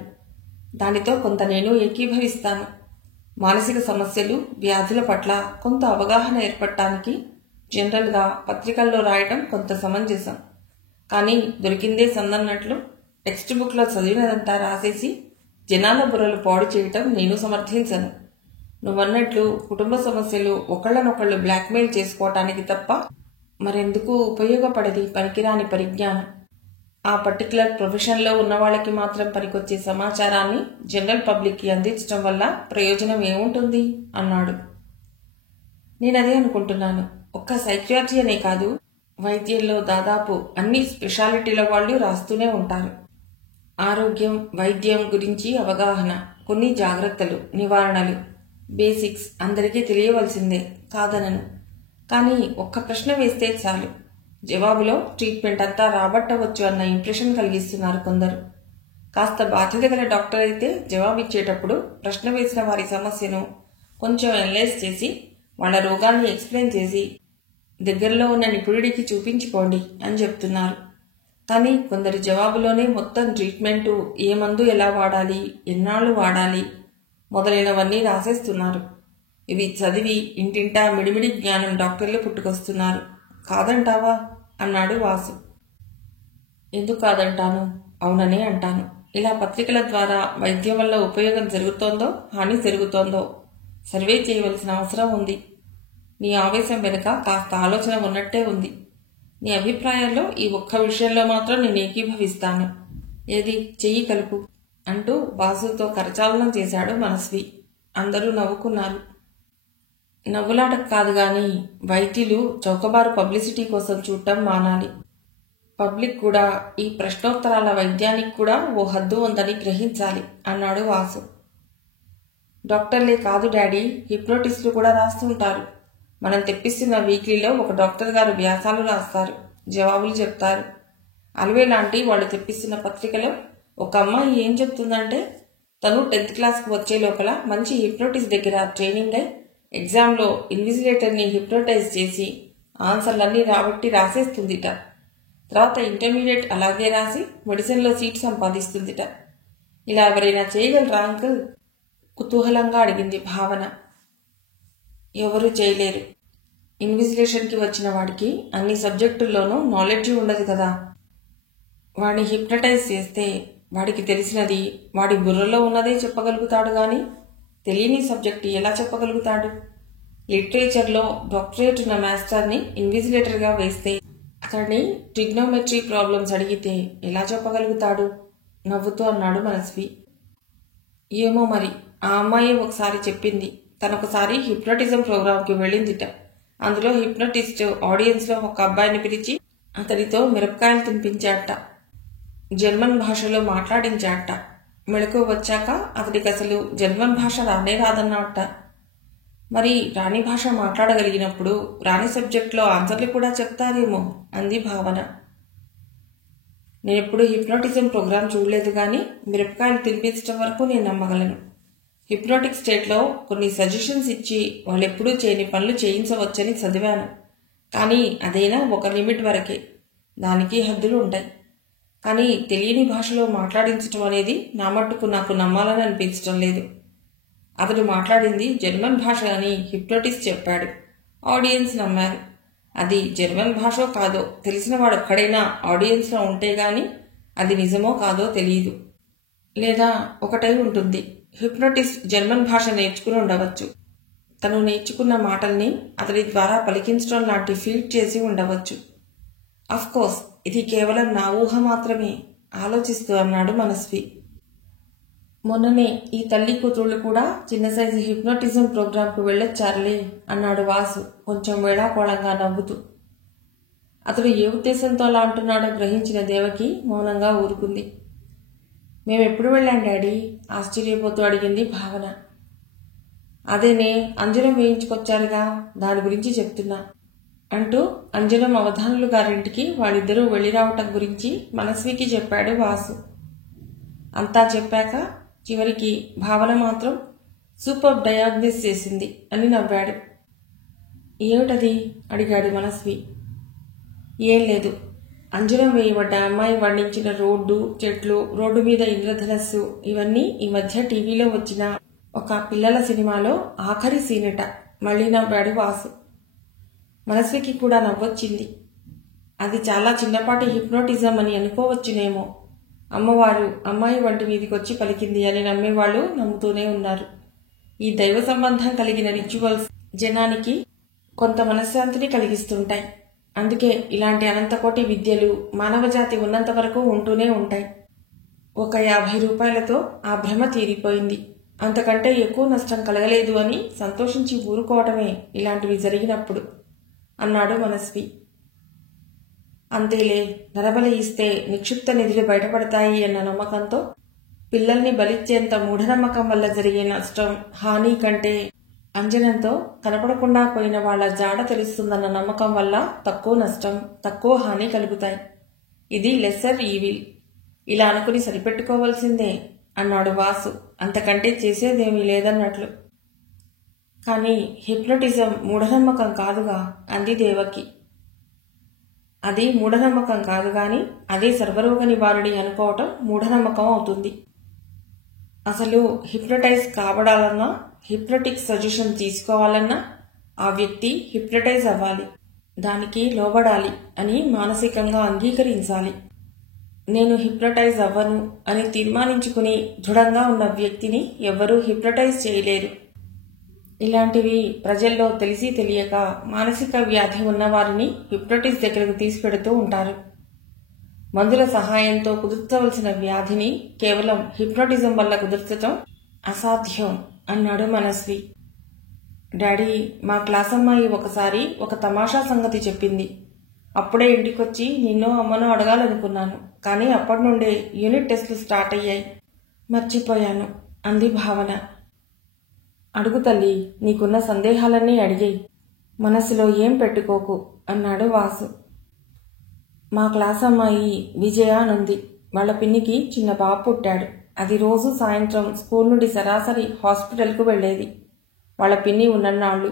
దానితో కొంత నేను ఏకీభవిస్తాను. మానసిక సమస్యలు, వ్యాధుల పట్ల కొంత అవగాహన ఏర్పడటానికి జనరల్గా పత్రికల్లో రాయటం కొంత సమంజసం. కానీ దొరికిందే సందన్నట్లు టెక్స్ట్ బుక్లో చదివినదంతా రాసేసి జనాల బుర్రలు పాడు చేయటం నేను సమర్థించను. నువ్వన్నట్లు కుటుంబ సమస్యలు ఒకళ్ళనొకళ్ళు బ్లాక్మెయిల్ చేసుకోవటానికి తప్ప మరెందుకు ఉపయోగపడేది పనికిరాని పరిజ్ఞానం. ఆ పర్టికులర్ ప్రొఫెషన్లో ఉన్న వాళ్ళకి మాత్రం పనికొచ్చే సమాచారాన్ని జనరల్ పబ్లిక్కి అందించడం వల్ల ప్రయోజనం ఏముంటుంది అన్నాడు. నేనదే అనుకుంటున్నాను. ఒక్క సైకియాట్రీ అనే కాదు, వైద్యంలో దాదాపు అన్ని స్పెషాలిటీల వాళ్ళు రాస్తూనే ఉంటారు. ఆరోగ్యం, వైద్యం గురించి అవగాహన, కొన్ని జాగ్రత్తలు, నివారణలు, బేసిక్స్ అందరికీ తెలియవలసిందే, కాదనను. కానీ ఒక్క ప్రశ్న వేస్తే చాలు, జవాబులో ట్రీట్మెంట్ అంతా రాబట్టవచ్చు అన్న ఇంప్రెషన్ కలిగిస్తున్నారు కొందరు. కాస్త బాధ్యత గల డాక్టర్ అయితే జవాబిచ్చేటప్పుడు ప్రశ్న వేసిన వారి సమస్యను కొంచెం అనలైజ్ చేసి వాళ్ళ రోగాన్ని ఎక్స్ప్లెయిన్ చేసి దగ్గరలో ఉన్న నిపుణుడికి చూపించుకోండి అని చెప్తున్నారు. కానీ కొందరి జవాబులోనే మొత్తం ట్రీట్మెంటు, ఏ మందు ఎలా వాడాలి, ఎన్నాళ్ళు వాడాలి మొదలైనవన్నీ రాసేస్తున్నారు. ఇవి చదివి ఇంటింటా మిడిమిడి జ్ఞానం డాక్టర్లు పుట్టుకొస్తున్నారు. కాదంటావా అన్నాడు వాసు. ఎందుకు కాదంటాను, అవుననే అంటాను. ఇలా పత్రికల ద్వారా వైద్యం వల్ల ఉపయోగం జరుగుతోందో హాని జరుగుతోందో సర్వే చేయవలసిన అవసరం ఉంది. నీ ఆవేశం వెనుక కాస్త ఆలోచన ఉన్నట్టే ఉంది. నీ అభిప్రాయాల్లో ఈ ఒక్క విషయంలో మాత్రం నేను ఏకీభవిస్తాను. ఏది చెయ్యి కలుపు అంటూ వాసుతో కరచాలనం చేశాడు మనస్వి. అందరూ నవ్వుకున్నారు. నవ్వులాటకు కాదు గాని వైద్యులు చౌకబారు పబ్లిసిటీ కోసం చూడటం మానాలి. పబ్లిక్ కూడా ఈ ప్రశ్నోత్తరాల వైద్యానికి కూడా ఓ హద్దు ఉందని గ్రహించాలి అన్నాడు వాసు. డాక్టర్లే కాదు డాడీ, హిప్నోటిస్టులు కూడా రాస్తుంటారు. మనం తెప్పిస్తున్న వీక్లీలో ఒక డాక్టర్ గారు వ్యాసాలు రాస్తారు, జవాబులు చెప్తారు. అలవే లాంటి వాళ్ళు తెప్పిస్తున్న పత్రికలో ఒక అమ్మాయి ఏం చెప్తుందంటే తను 10th క్లాస్కి వచ్చే లోపల మంచి హిప్నోటిస్ట్ దగ్గర ట్రైనింగ్ అయి ఎగ్జామ్లో ఇన్విజిలేటర్ని హిప్నోటైజ్ చేసి ఆన్సర్లన్నీ రాబట్టి రాసేస్తుందిట. తర్వాత ఇంటర్మీడియట్ అలాగే రాసి మెడిసిన్లో సీట్ సంపాదిస్తుందిట. ఇలా ఎవరైనా చేయగలరా అంకుల్? కుతూహలంగా అడిగింది భావన. ఎవరూ చేయలేరు. ఇన్విజిలేషన్కి వచ్చిన వాడికి అన్ని సబ్జెక్టుల్లోనూ నాలెడ్జ్ ఉండదు కదా. వాడిని హిప్నటైజ్ చేస్తే వాడికి తెలిసినది వాడి బుర్రలో ఉన్నదే చెప్పగలుగుతాడు గాని తెలియని సబ్జెక్టు ఎలా చెప్పగలుగుతాడు? లిటరేచర్లో డాక్టరేట్ ఉన్న మాస్టర్ని ఇన్విజిలేటర్గా వేస్తే అతడిని ట్రిగ్నోమెట్రీ ప్రాబ్లమ్స్ అడిగితే ఎలా చెప్పగలుగుతాడు? నవ్వుతూ అన్నాడు మనస్వి. ఏమో మరి, ఆ అమ్మాయి ఒకసారి చెప్పింది. తనొకసారి హిప్నోటిజం ప్రోగ్రాంకి వెళ్ళిందిట. అందులో హిప్నోటిస్ట్ ఆడియన్స్లో ఒక అబ్బాయిని పిలిచి అతడితో మిరపకాయలు తినిపించాట, జర్మన్ భాషలో మాట్లాడించాట. మెళకువ వచ్చాక అతడికి అసలు జర్మన్ భాష రానే రాదన్నట్ట. మరి రాణి భాష మాట్లాడగలిగినప్పుడు రాణి సబ్జెక్ట్లో ఆన్సర్లు కూడా చెప్తారేమో అంది భావన. నేనెప్పుడు హిప్నోటిజం ప్రోగ్రాం చూడలేదు, కానీ మిరపకాయలు తినిపించడం వరకు నేను నమ్మగలను. హిప్నోటిక్ స్టేట్లో కొన్ని సజెషన్స్ ఇచ్చి వాళ్ళెప్పుడూ చేయని పనులు చేయించవచ్చని చదివాను. కానీ అదైనా ఒక లిమిట్ వరకే, దానికి హద్దులు ఉంటాయి. కానీ తెలియని భాషలో మాట్లాడించడం అనేది నా మట్టుకు నాకు నమ్మాలని అనిపించడం లేదు. అతడు మాట్లాడింది జర్మన్ భాష అని హిప్నోటిస్ట్ చెప్పాడు. ఆడియన్స్ నమ్మారు. అది జర్మన్ భాషో కాదో తెలిసిన వాడు ఒక్కడైనా ఆడియన్స్లో ఉంటే గాని అది నిజమో కాదో తెలియదు. లేదా ఒకటై ఉంటుంది, హిప్నోటిస్ట్ జర్మన్ భాష నేర్చుకుని ఉండవచ్చు. తను నేర్చుకున్న మాటల్ని అతడి ద్వారా పలికించడం లాంటి ఫీడ్ చేసి ఉండవచ్చు. అఫ్కోర్స్ ఇది కేవలం నా ఊహ మాత్రమే ఆలోచిస్తూ అన్నాడు మనస్వి. మొన్ననే ఈ తల్లి కూతుళ్ళు కూడా చిన్న సైజు హిప్నోటిజం ప్రోగ్రాంకు వెళ్ళొచ్చారులే అన్నాడు వాసు కొంచెం వేళాకోళంగా నవ్వుతూ. అతడు ఏ ఉద్దేశంతో అలా అంటున్నాడో గ్రహించిన దేవకి మౌనంగా ఊరుకుంది. మేమెప్పుడు వెళ్ళాం డాడీ ఆశ్చర్యపోతూ అడిగింది భావన. అదేనే అంజనం వేయించుకొచ్చారుగా, దాని గురించి చెప్తున్నా అంటూ అంజనం అవధానులు గారింటికి వాళ్ళిద్దరూ వెళ్ళి రావటం గురించి మనస్వికి చెప్పాడు వాసు. అంతా చెప్పాక చివరికి భావన మాత్రం సూపర్ డయాగ్నోస్ చేసింది అని నవ్వాడు. ఏమిటది అడిగాడు మనస్వి. ఏం లేదు, అంజనం వేయబడ్డ అమ్మాయి వర్ణించిన రోడ్డు, చెట్లు, రోడ్డు మీద ఇంద్రధనస్సు ఇవన్నీ ఈ మధ్య టీవీలో వచ్చిన ఒక పిల్లల సినిమాలో ఆఖరి సీనట. మళ్ళీ నవ్వాడు వాసు. మనస్వికి కూడా నవ్వొచ్చింది. అది చాలా చిన్నపాటి హిప్నోటిజం అని అనుకోవచ్చునేమో. అమ్మవారు అమ్మాయి వంటి మీదికొచ్చి పలికింది అని నమ్మేవాళ్ళు నమ్ముతూనే ఉన్నారు. ఈ దైవ సంబంధం కలిగిన రిచువల్స్ జనానికి కొంత మనశ్శాంతిని కలిగిస్తుంటాయి. అందుకే ఇలాంటి అనంతకోటి విద్యలు మానవజాతి ఉన్నంత వరకు ఉంటూనే ఉంటాయి. ఒక 50 రూపాయలతో ఆ భ్రమ తీరిపోయింది. అంతకంటే ఎక్కువ నష్టం కలగలేదు అని సంతోషించి ఊరుకోవటమే ఇలాంటివి జరిగినప్పుడు అన్నాడు మనస్వి. అంతేలే, నరబలి ఇస్తే నిక్షిప్త నిధులు బయటపడతాయి అన్న నమ్మకంతో పిల్లల్ని బలిచ్చేంత మూఢనమ్మకం వల్ల జరిగే నష్టం, హాని కంటే అంజనంతో కనపడకుండా పోయిన వాళ్ల జాడ తెలుస్తుందన్న నమ్మకం వల్ల తక్కువ నష్టం, తక్కువ హాని కలుగుతాయి. ఇది లెస్సర్ ఈవిల్. ఇలా అనుకుని సరిపెట్టుకోవాల్సిందే అన్నాడు వాసు అంతకంటే చేసేదేమీ లేదన్నట్లు. కానీ హిప్నోటిజం మూఢనమ్మకం కాదుగా అంది దేవకి. అది మూఢనమ్మకం కాదు గాని అదే సర్వరోగ నివారణి అనుకోవటం మూఢనమ్మకం అవుతుంది. అసలు హిప్నటైజ్ కాబడాలన్నా, హిప్నటిక్ సజెషన్ తీసుకోవాలన్నా ఆ వ్యక్తి హిప్నటైజ్ అవ్వాలి, దానికి లోబడాలి అని మానసికంగా అంగీకరించాలి. నేను హిప్నటైజ్ అవ్వను అని తీర్మానించుకుని దృఢంగా ఉన్న వ్యక్తిని ఎవ్వరూ హిప్నటైజ్ చేయలేరు. ఇలాంటివి ప్రజల్లో తెలిసి తెలియక మానసిక వ్యాధి ఉన్నవారిని హిప్నోటిస్ట్ దగ్గరకు తీసుకెడుతూ ఉంటారు. మందుల సహాయంతో కుదుర్చవలసిన వ్యాధిని కేవలం హిప్నోటిజం వల్ల కుదుర్చటం అసాధ్యం అన్నాడు మనస్వి. డాడీ, మా క్లాస్ అమ్మాయి ఒకసారి ఒక తమాషా సంగతి చెప్పింది. అప్పుడే ఇంటికొచ్చి నిన్నో అమ్మనో అడగాలనుకున్నాను, కానీ అప్పటి నుండే యూనిట్ టెస్టులు స్టార్ట్ అయ్యాయి, మర్చిపోయాను అంది భావన. అడుగు తల్లి, నీకున్న సందేహాలన్నీ అడిగేయి, మనసులో ఏం పెట్టుకోకు అన్నాడు వాసు. మా క్లాస్ అమ్మాయి విజయ అనుంది. వాళ్ల పిన్నికి చిన్న బాబు పుట్టాడు. అది రోజు సాయంత్రం స్కూల్ నుండి సరాసరి హాస్పిటల్కు వెళ్లేది. వాళ్ల పిన్ని ఉన్నన్నాళ్ళు.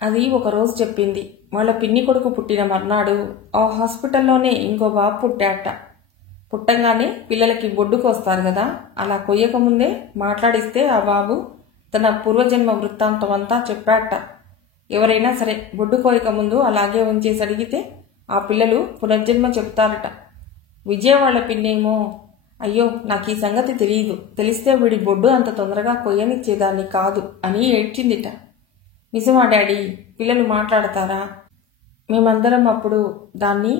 అది ఒకరోజు చెప్పింది, వాళ్ల పిన్ని కొడుకు పుట్టిన మర్నాడు ఆ హాస్పిటల్లోనే ఇంకో బాబు పుట్టాట. పుట్టంగానే పిల్లలకి బొడ్డుకు వస్తారు కదా, అలా కొయ్యకముందే మాట్లాడిస్తే ఆ బాబు తన పూర్వజన్మ వృత్తాంతం అంతా చెప్పాట. ఎవరైనా సరే బొడ్డు కోయక ముందు అలాగే ఉంచేసి అడిగితే ఆ పిల్లలు పునర్జన్మ చెప్తారట. విజయ వాళ్ల పిన్నేమో, అయ్యో నాకు ఈ సంగతి తెలియదు, తెలిస్తే వీడి బొడ్డు అంత తొందరగా కొయ్యనిచ్చేదాన్ని కాదు అని ఏడ్చిందిట. నిజమా డాడీ, పిల్లలు మాట్లాడతారా? మేమందరం అప్పుడు దాన్ని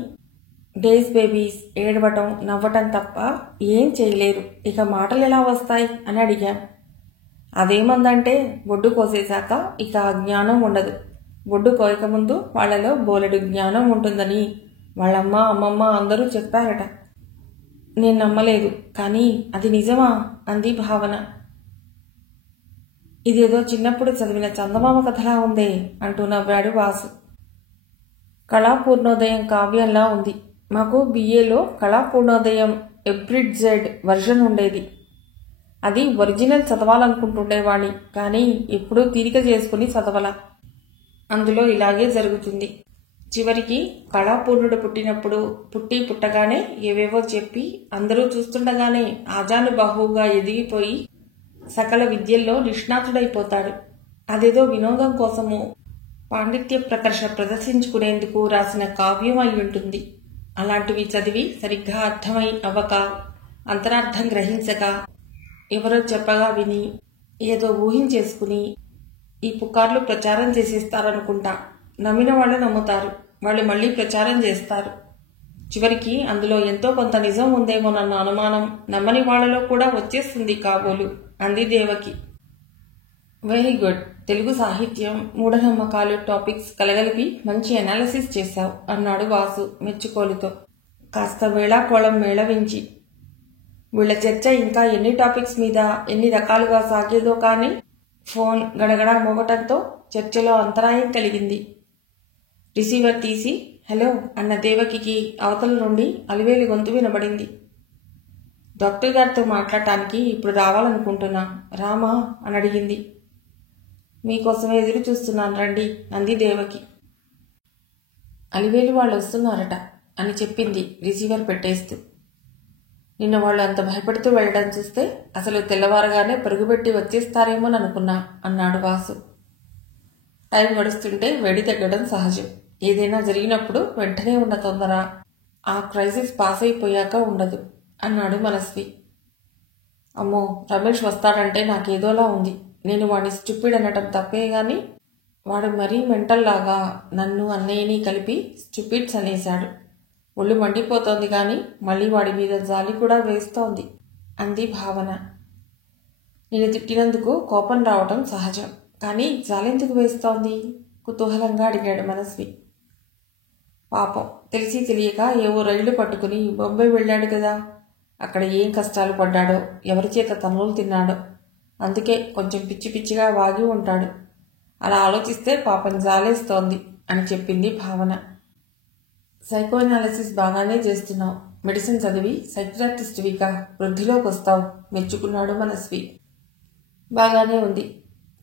డేస్ బేబీస్ ఏడవటం నవ్వటం తప్ప ఏం చేయలేరు, ఇక మాటలు ఎలా వస్తాయి అని అడిగాం. అదేమందంటే బొడ్డు కోసేశాక ఇక ఆ జ్ఞానం ఉండదు, బొడ్డు కోయకముందు వాళ్లలో బోలెడు జ్ఞానం ఉంటుందని వాళ్ళమ్మ అమ్మమ్మ అందరూ చెప్పారట. నేను నమ్మలేదు. కానీ అది నిజమా అంది భావన. ఇదేదో చిన్నప్పుడు చదివిన చందమామ కథలా ఉందే అంటూ నవ్వాడు వాసు. కళాపూర్ణోదయం కావ్యంలా ఉంది. మాకు బిఏలో కళాపూర్ణోదయం ఎబ్రిడ్జెడ్ వర్షన్ ఉండేది. అది ఒరిజినల్ చదవాలనుకుంటుండేవాణ్ణి, కానీ ఎప్పుడూ తీరిక చేసుకుని చదవలా. అందులో ఇలాగే జరుగుతుంది. చివరికి కళాపూర్ణుడు పుట్టగానే ఏవేవో చెప్పి అందరూ చూస్తుండగానే ఆజానుబాహువుగా ఎదిగిపోయి సకల విద్యల్లో నిష్ణాతుడైపోతాడు. అదేదో వినోదం కోసము పాండిత్య ప్రకర్ష ప్రదర్శించుకునేందుకు రాసిన కావ్యం అయి ఉంటుంది. అలాంటివి చదివి సరిగ్గా అర్థమై అవ్వక, అంతరార్థం గ్రహించక, ఎవరో చెప్పగా విని ఏదో ఊహించేసుకుని ఈ పుకార్లు ప్రచారం చేసేస్తారనుకుంటా. నమ్మిన వాళ్ళు నమ్ముతారు, వాళ్ళు మళ్లీ ప్రచారం చేస్తారు. చివరికి అందులో ఎంతో కొంత నిజం ఉందేమోనన్న అనుమానం నమ్మని వాళ్లలో కూడా వచ్చేస్తుంది కాబోలు అంది దేవకి. Very good. తెలుగు సాహిత్యం, మూఢనమ్మకాలు టాపిక్స్ కలగలిపి మంచి అనాలిసిస్ చేశావు అన్నాడు వాసు మెచ్చుకోలుతో, కాస్త వేళాకోళం మేళవించి. వీళ్ల చర్చ ఇంకా ఎన్ని టాపిక్స్ మీద ఎన్ని రకాలుగా సాగేదో కానీ ఫోన్ గడగడా మోగటంతో చర్చలో అంతరాయం కలిగింది. రిసీవర్ తీసి హలో అన్న దేవకికి అవతల నుండి అలివేలి గొంతు వినబడింది. డాక్టర్ గారితో మాట్లాడటానికి ఇప్పుడు రావాలనుకుంటున్నా, రామా అని అడిగింది. మీకోసమే ఎదురు చూస్తున్నాను రండి అంది దేవకి. అలివేలి వాళ్ళు వస్తున్నారట అని చెప్పింది రిసీవర్ పెట్టేస్తూ. నిన్న వాళ్ళు అంత భయపడుతూ వెళ్లడం చూస్తే అసలు తెల్లవారగానే పరుగుపెట్టి వచ్చేస్తారేమోననుకున్నా అన్నాడు వాసు. టైం గడుస్తుంటే వేడి తగ్గడం సహజం. ఏదైనా జరిగినప్పుడు వెంటనే ఉన్న తొందర ఆ క్రైసిస్ పాస్ అయిపోయాక ఉండదు అన్నాడు మనస్వి. అమ్మో, రమేష్ వస్తాడంటే నాకేదోలా ఉంది. నేను వాడిని స్టూపిడ్ అనటం తప్పే గాని వాడు మరీ మెంటల్లాగా నన్ను అన్నయ్యని కలిపి స్టూపిడ్స్ అనేశాడు. ఒళ్ళు మండిపోతోంది కానీ మళ్ళీ వాడి మీద జాలి కూడా వేస్తోంది అంది భావన. నేను తిట్టినందుకు కోపం రావటం సహజం, కానీ జాలెందుకు వేస్తోంది కుతూహలంగా అడిగాడు మనస్వి. పాపం, తెలిసి తెలియక ఏవో రైళ్లు పట్టుకుని బొంబాయి వెళ్ళాడు కదా, అక్కడ ఏం కష్టాలు పడ్డాడో, ఎవరి చేత తన్నులు తిన్నాడో, అందుకే కొంచెం పిచ్చి పిచ్చిగా వాగి ఉంటాడు. అలా ఆలోచిస్తే పాపం జాలేస్తోంది అని చెప్పింది భావన. సైకో అనాలిసిస్ బాగానే చేస్తున్నావు. మెడిసిన్ చదివి సైకియాట్రిస్ట్విగా వృద్ధిలోకి వస్తావు మెచ్చుకున్నాడు మనస్వి. బాగానే ఉంది.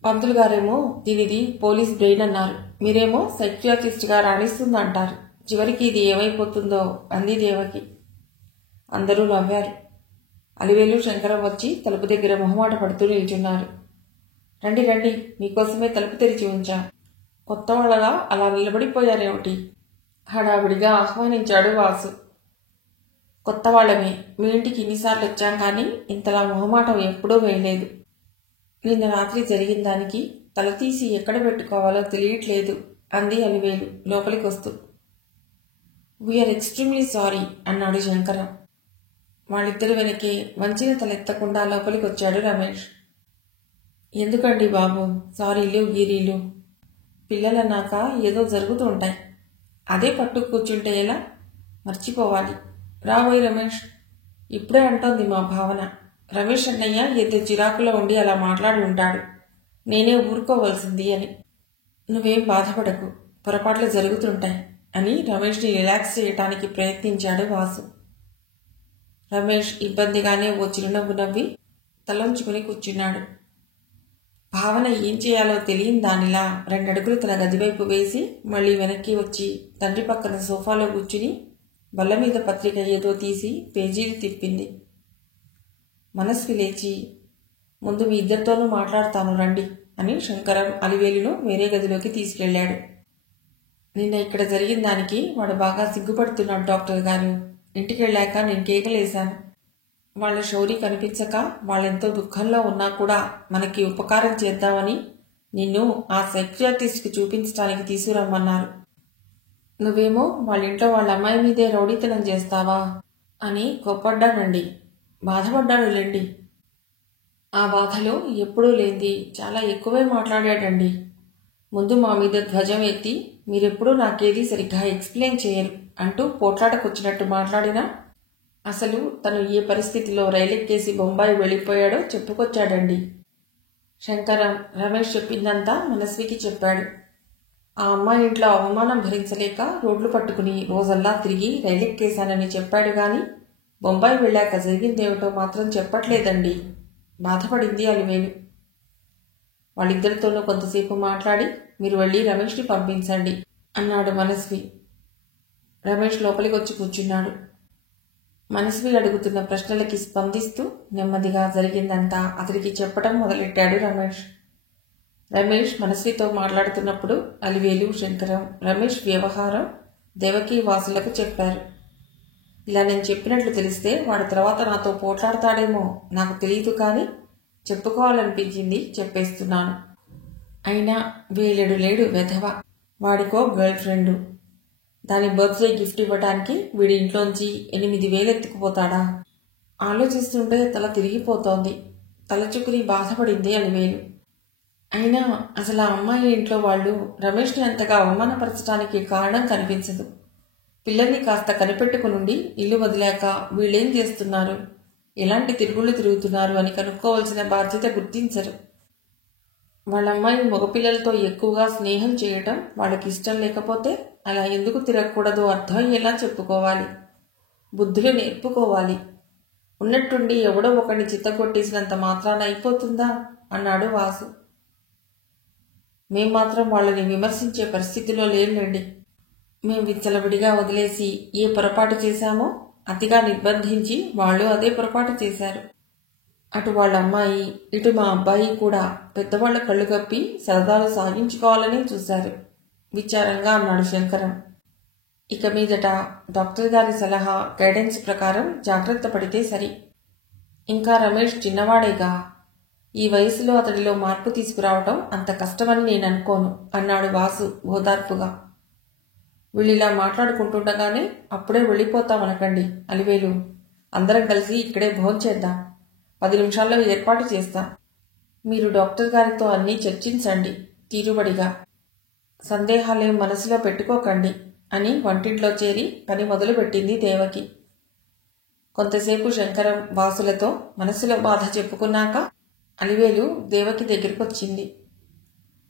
పంతులు గారేమో దీనిది పోలీస్ బ్రెయిన్ అన్నారు, మీరేమో సైకియాట్రిస్ట్గా రాణిస్తుందంటారు. చివరికి ఇది ఏమైపోతుందో అంది దేవకి. అందరూ నవ్వారు. అలివేలు శంకరం వచ్చి తలుపు దగ్గర మొహమాట పడుతూ నిల్చున్నారు. రండి రండి, మీకోసమే తలుపు తెరిచి ఉంచా. కొత్త వాళ్ళగా అలా నిలబడిపోయారేమిటి హడావిడిగా ఆహ్వానించాడు వాసు. కొత్త వాళ్ళమే, మీ ఇంటికి ఇన్నిసార్లు వచ్చాం కానీ ఇంతలా మొహమాటం ఎప్పుడూ వేయలేదు. నిన్న రాత్రి జరిగిన దానికి తల తీసి ఎక్కడ పెట్టుకోవాలో తెలియట్లేదు అంది అలివేలు లోపలికి వస్తూ. వీఆర్ ఎక్స్ట్రీమ్లీ సారీ అన్నాడు శంకరం. వాళ్ళిద్దరి వెనకే వంచిన తలెత్తకుండా లోపలికి వచ్చాడు రమేష్. ఎందుకండి బాబు సారీలు గీరీలు, పిల్లలన్నాక ఏదో జరుగుతూ ఉంటాయి. అదే పట్టు కూర్చుంటే ఎలా, మర్చిపోవాలి. రాబోయ్ రమేష్. ఇప్పుడే అంటోంది మా భావన, రమేష్ అన్నయ్య ఏదో చిరాకులో ఉండి అలా మాట్లాడి ఉంటాడు, నేనే ఊరుకోవలసింది అని. నువ్వేం బాధపడకు, పొరపాట్లు జరుగుతుంటాయి అని రమేష్ని రిలాక్స్ చేయటానికి ప్రయత్నించాడు వాసు. రమేష్ ఇబ్బందిగానే ఓ చిరునవ్వు నవ్వి తలంచుకుని కూర్చున్నాడు. భావన ఏం చేయాలో తెలియని దానిలా 2 అడుగులు తన గదివైపు వేసి మళ్లీ వెనక్కి వచ్చి తండ్రి పక్కన సోఫాలో కూర్చుని బల్ల మీద పత్రిక ఏదో తీసి పేజీలు తిప్పింది. మనస్వి లేచి, ముందు మీ ఇద్దరితోనూ మాట్లాడతాను రండి అని శంకరం అలివేలును వేరే గదిలోకి తీసుకెళ్లాడు. నిన్న ఇక్కడ జరిగిన దానికి వాడు బాగా సిగ్గుపడుతున్నాడు డాక్టర్ గారు. ఇంటికెళ్ళాక నేను కేకలేశాను. వాళ్ల శౌర్య కనిపించక వాళ్ళెంతో దుఃఖంలో ఉన్నా కూడా మనకి ఉపకారం చేద్దామని నిన్ను ఆ సైకియాట్రిస్ట్కి చూపించడానికి తీసుకురమ్మన్నారు. నువ్వేమో వాళ్ళింట్లో వాళ్ళ అమ్మాయి మీదే రౌడీతనం చేస్తావా అని కోప్పడ్డానండి. బాధపడ్డాడులేండి. ఆ బాధలో ఎప్పుడూ లేంది చాలా ఎక్కువే మాట్లాడాడండి. ముందు మా మీద ధ్వజం ఎత్తి మీరెప్పుడూ నాకేదీ సరిగ్గా ఎక్స్ప్లెయిన్ చేయరు అంటూ పోట్లాటకొచ్చినట్టు మాట్లాడినా అసలు తను ఏ పరిస్థితిలో రైలెక్కేసి బొంబాయి వెళ్ళిపోయాడో చెప్పుకొచ్చాడండి. శంకరం రమేష్ చెప్పిందంతా మనస్వికి చెప్పాడు. ఆ అమ్మాయి ఇంట్లో అవమానం భరించలేక రోడ్లు పట్టుకుని రోజల్లా తిరిగి రైలెక్కేశానని చెప్పాడు గాని బొంబాయి వెళ్ళాక జరిగిందేమిటో మాత్రం చెప్పట్లేదండి. బాధపడింది అలివేలు. వాళ్ళిద్దరితోనూ కొంతసేపు మాట్లాడి మీరు వెళ్ళి రమేష్ని పంపించండి అన్నాడు మనస్వి. రమేష్ లోపలికి వచ్చి కూర్చున్నాడు. మనస్వి అడుగుతున్న ప్రశ్నలకి స్పందిస్తూ నెమ్మదిగా జరిగిందంతా అతడికి చెప్పడం మొదలెట్టాడు రమేష్. రమేష్ మనస్వితో మాట్లాడుతున్నప్పుడు అలివేలు, శంకరం రమేష్ వ్యవహారం దేవకీ వాసులకు చెప్పారు. ఇలా నేను చెప్పినట్లు తెలిస్తే వాడి తర్వాత నాతో పోట్లాడతాడేమో నాకు తెలియదు, కానీ చెప్పుకోవాలనిపించింది చెప్పేస్తున్నాను. అయినా వేలెడు లేడు వెధవ. వాడికో గర్ల్ ఫ్రెండు. దాని బర్త్డే గిఫ్ట్ ఇవ్వడానికి వీడి ఇంట్లోంచి 8,000 ఎత్తుకుపోతాడా? ఆలోచిస్తుంటే తల తిరిగిపోతోంది. తలచుకుని బాధపడింది అలివేలు. అయినా అసలు ఆ అమ్మాయి ఇంట్లో వాళ్ళు రమేష్ని అంతగా అవమానపరచడానికి కారణం కనిపించదు. పిల్లల్ని కాస్త కనిపెట్టుకునుండి ఇల్లు వదిలాక వీళ్ళేం చేస్తున్నారు, ఎలాంటి తిరుగుళ్ళు తిరుగుతున్నారు అని కనుక్కోవాల్సిన బాధ్యత గుర్తించరు. వాళ్ళమ్మాయి మగపిల్లలతో ఎక్కువగా స్నేహం చేయటం వాళ్ళకి ఇష్టం లేకపోతే అలా ఎందుకు తిరగకూడదో అర్థమయ్యేలా చెప్పుకోవాలి. బుద్ధులు నేర్పుకోవాలి. ఉన్నట్టుండి ఎవడో ఒకడిని చిత్తగొట్టేసినంత మాత్రాన అయిపోతుందా అన్నాడు వాసు. మేం మాత్రం వాళ్ళని విమర్శించే పరిస్థితిలో లేండి. మేం విచ్చలవిడిగా వదిలేసి ఏ పొరపాటు చేశామో అతిగా నిర్బంధించి వాళ్ళు అదే పొరపాటు చేశారు. అటు వాళ్ళ అమ్మాయి ఇటు మా అబ్బాయి కూడా పెద్దవాళ్ల కళ్ళు కప్పి సరదాలు సాగించుకోవాలని చూశారు విచారంగా అన్నాడు శంకరం. ఇక మీదట డాక్టర్ గారి సలహా గైడెన్స్ ప్రకారం జాగ్రత్త పడితే సరి. ఇంకా రమేష్ చిన్నవాడేగా, ఈ వయసులో అతడిలో మార్పు తీసుకురావటం అంత కష్టమని నేను అనుకోను అన్నాడు వాసు ఓదార్పుగా. వీళ్ళిలా మాట్లాడుకుంటుండగానే అప్పుడే వెళ్ళిపోతామనకండి అలివేలు. అందరం కలిసి ఇక్కడే భోంచేద్దాం. 10 నిమిషాల్లో ఏర్పాటు చేస్తాం. మీరు డాక్టర్ గారితో అన్నీ చర్చించండి తీరుబడిగా. సందేహాలేం మనసులో పెట్టుకోకండి అని వంటింట్లో చేరి పని మొదలుపెట్టింది దేవకి. కొంతసేపు శంకరం వాసులతో మనసులో బాధ చెప్పుకున్నాక అలివేలు దేవకి దగ్గరికొచ్చింది.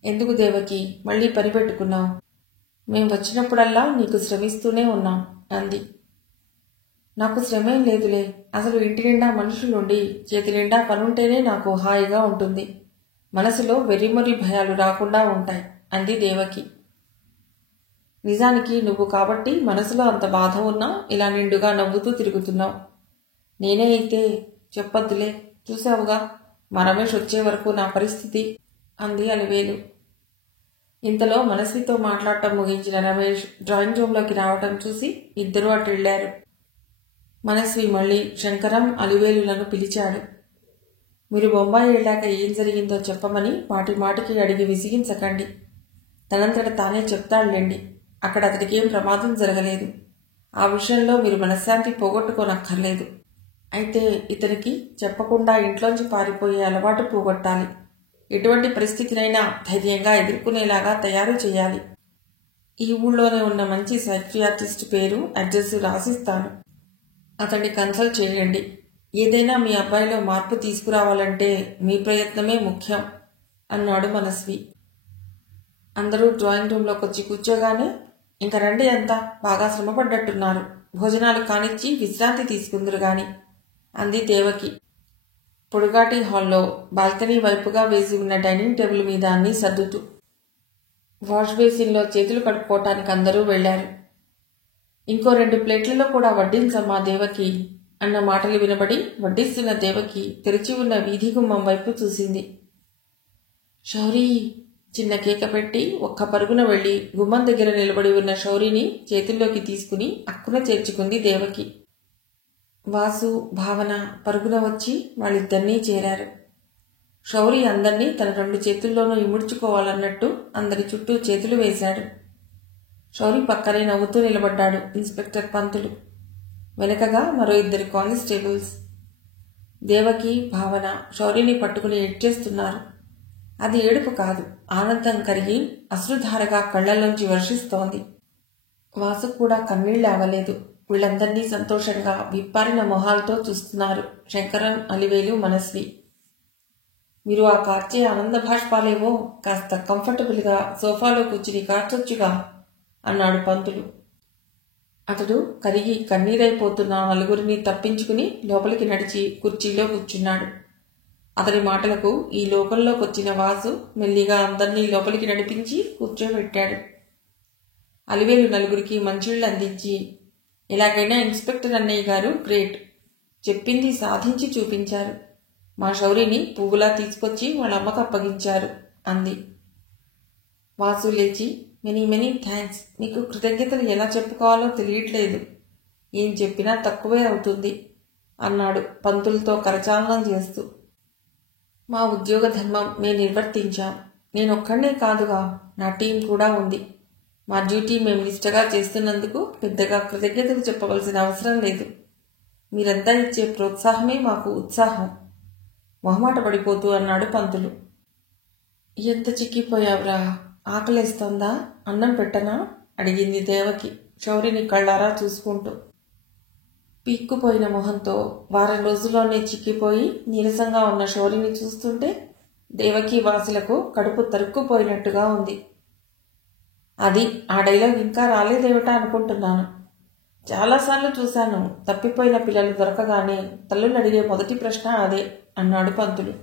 ఎందుకు దేవకి మళ్ళీ పని పెట్టుకున్నావు? మేం వచ్చినప్పుడల్లా నీకు శ్రమిస్తూనే ఉన్నాం అంది. నాకు శ్రమేం లేదులే. అసలు ఇంటి నిండా మనుషులుండి చేతి నిండా పనుంటేనే నాకు హాయిగా ఉంటుంది. మనసులో వెర్రిమొరి భయాలు రాకుండా ఉంటాయి అంది దేవకి. నిజానికి నువ్వు కాబట్టి మనసులో అంత బాధ ఉన్నా ఇలా నిండుగా నవ్వుతూ తిరుగుతున్నావు. నేనే అయితే చెప్పొద్దులే, చూసావుగా మా రమేష్ వచ్చే వరకు నా పరిస్థితి అంది అలివేలు. ఇంతలో మనస్వితో మాట్లాడటం ముగించిన రమేష్ డ్రాయింగ్ రూంలోకి రావటం చూసి ఇద్దరూ అటు వెళ్లారు. మనస్వి మళ్ళీ శంకరం అలివేలులను పిలిచాడు. మీరు బొంబాయి వెళ్ళాక ఏం జరిగిందో చెప్పమని మాటి మాటికి అడిగి విసిగించకండి. తనంతట తానే చెప్తాడులేండి. అక్కడ అతడికి ఏం ప్రమాదం జరగలేదు. ఆ విషయంలో మీరు మనశ్శాంతి పోగొట్టుకోనక్కర్లేదు. అయితే ఇతనికి చెప్పకుండా ఇంట్లోంచి పారిపోయే అలవాటు పోగొట్టాలి. ఎటువంటి పరిస్థితినైనా ధైర్యంగా ఎదుర్కొనేలాగా తయారు చేయాలి. ఈ ఊళ్ళోనే ఉన్న మంచి సైకియాట్రిస్ట్ పేరు అడ్రస్ రాసిస్తాను. అతన్ని కన్సల్ట్ చేయండి. ఏదైనా మీ అబ్బాయిలో మార్పు తీసుకురావాలంటే మీ ప్రయత్నమే ముఖ్యం అన్నాడు మనస్వి. అందరూ డ్రాయింగ్ రూంలోకి వచ్చి కూర్చోగానే ఇంక రండి, అంతా బాగా శ్రమపడ్డట్టున్నారు. భోజనాలు కానిచ్చి విశ్రాంతి తీసుకుందరు గాని అంది దేవకి. పొడుగాటి హాల్లో బాల్కనీ వైపుగా వేసి ఉన్న డైనింగ్ టేబుల్ మీద అన్నీ సర్దుతూ. వాష్ బేసిన్లో చేతులు కడుక్కోవటానికి అందరూ వెళ్లారు. ఇంకో 2 ప్లేట్లలో కూడా వడ్డించమ్మా దేవకి అన్న మాటలు వినబడి వడ్డిస్తున్న దేవకి తెరిచి ఉన్న వీధి గుమ్మం వైపు చూసింది. శౌరీ చిన్న కేక పెట్టి ఒక్క పరుగున వెళ్లి గుమ్మం దగ్గర నిలబడి ఉన్న శౌరిని చేతుల్లోకి తీసుకుని అక్కున చేర్చుకుంది దేవకి. వాసు, భావన పరుగున వచ్చి వాళ్ళిద్దరినీ చేరారు. శౌరి అందర్నీ తన 2 చేతుల్లోనూ ఇముడ్చుకోవాలన్నట్టు అందరి చుట్టూ చేతులు వేశాడు. శౌరి పక్కనే నవ్వుతూ నిలబడ్డాడు ఇన్స్పెక్టర్ పంతులు. వెనకగా మరో 2 కానిస్టేబుల్స్. దేవకి, భావన శౌరిని పట్టుకుని ఏడ్చేస్తున్నారు. అది ఏడుపు కాదు, ఆనందం కరిగి అశ్రుధారగా కళ్లలోంచి వర్షిస్తోంది. వాసు కూడా కన్నీళ్లు ఆవలేదు. వీళ్ళందరినీ సంతోషంగా విప్పారిన మొహాలతో చూస్తున్నారు శంకరన్, అలివేలు, మనస్వి. మీరు ఆ కార్చే ఆనంద భాష్పాలేవో కాస్త కంఫర్టబుల్గా సోఫాలో కూర్చుని కార్చొచ్చుగా అన్నాడు పంతులు. అతడు కరిగి కన్నీరైపోతున్న నలుగురిని తప్పించుకుని లోపలికి నడిచి కుర్చీలో కూర్చున్నాడు. అతడి మాటలకు ఈ లోకంలోకొచ్చిన వాసు మెల్లిగా అందర్నీ లోపలికి నడిపించి కూర్చోబెట్టాడు. అలివేలు నలుగురికి మంచిళ్ళు అందించి, ఎలాగైనా ఇన్స్పెక్టర్ అన్నయ్య గారు గ్రేట్, చెప్పింది సాధించి చూపించారు. మా శౌరిని పువ్వులా తీసుకొచ్చి వాళ్ళ అమ్మకు అప్పగించారు అంది. వాసు లేచి, మెనీ మెనీ థ్యాంక్స్, మీకు కృతజ్ఞతలు ఎలా చెప్పుకోవాలో తెలియట్లేదు, ఏం చెప్పినా తక్కువే అవుతుంది అన్నాడు పంతులతో కరచాలనం చేస్తూ. మా ఉద్యోగ ధర్మం మేము నిర్వర్తించాం. నేనొక్కడే కాదుగా, నా టీం కూడా ఉంది. మా డ్యూటీ మేము నిష్టగా చేస్తున్నందుకు పెద్దగా కృతజ్ఞతలు చెప్పవలసిన అవసరం లేదు. మీరంతా ఇచ్చే ప్రోత్సాహమే మాకు ఉత్సాహం మొహమాట పడిపోతూ అన్నాడు పంతులు. ఎంత చిక్కిపోయావురా, ఆకలేస్తోందా, అన్నం పెట్టనా అడిగింది దేవకి శౌరిని కళ్ళారా చూసుకుంటూ. పీక్కుపోయిన మొహంతో వారం రోజుల్లోనే చిక్కిపోయి నీరసంగా ఉన్న శౌరిని చూస్తుంటే దేవకి వాసులకు కడుపు తరుక్కుపోయినట్టుగా ఉంది. అది ఆ డైలాగ్ ఇంకా రాలేదేమిటా అనుకుంటున్నాను. చాలాసార్లు చూశాను, తప్పిపోయిన పిల్లలు దొరకగానే తల్లులు అడిగే మొదటి ప్రశ్న అదే అన్నాడు పంతులు.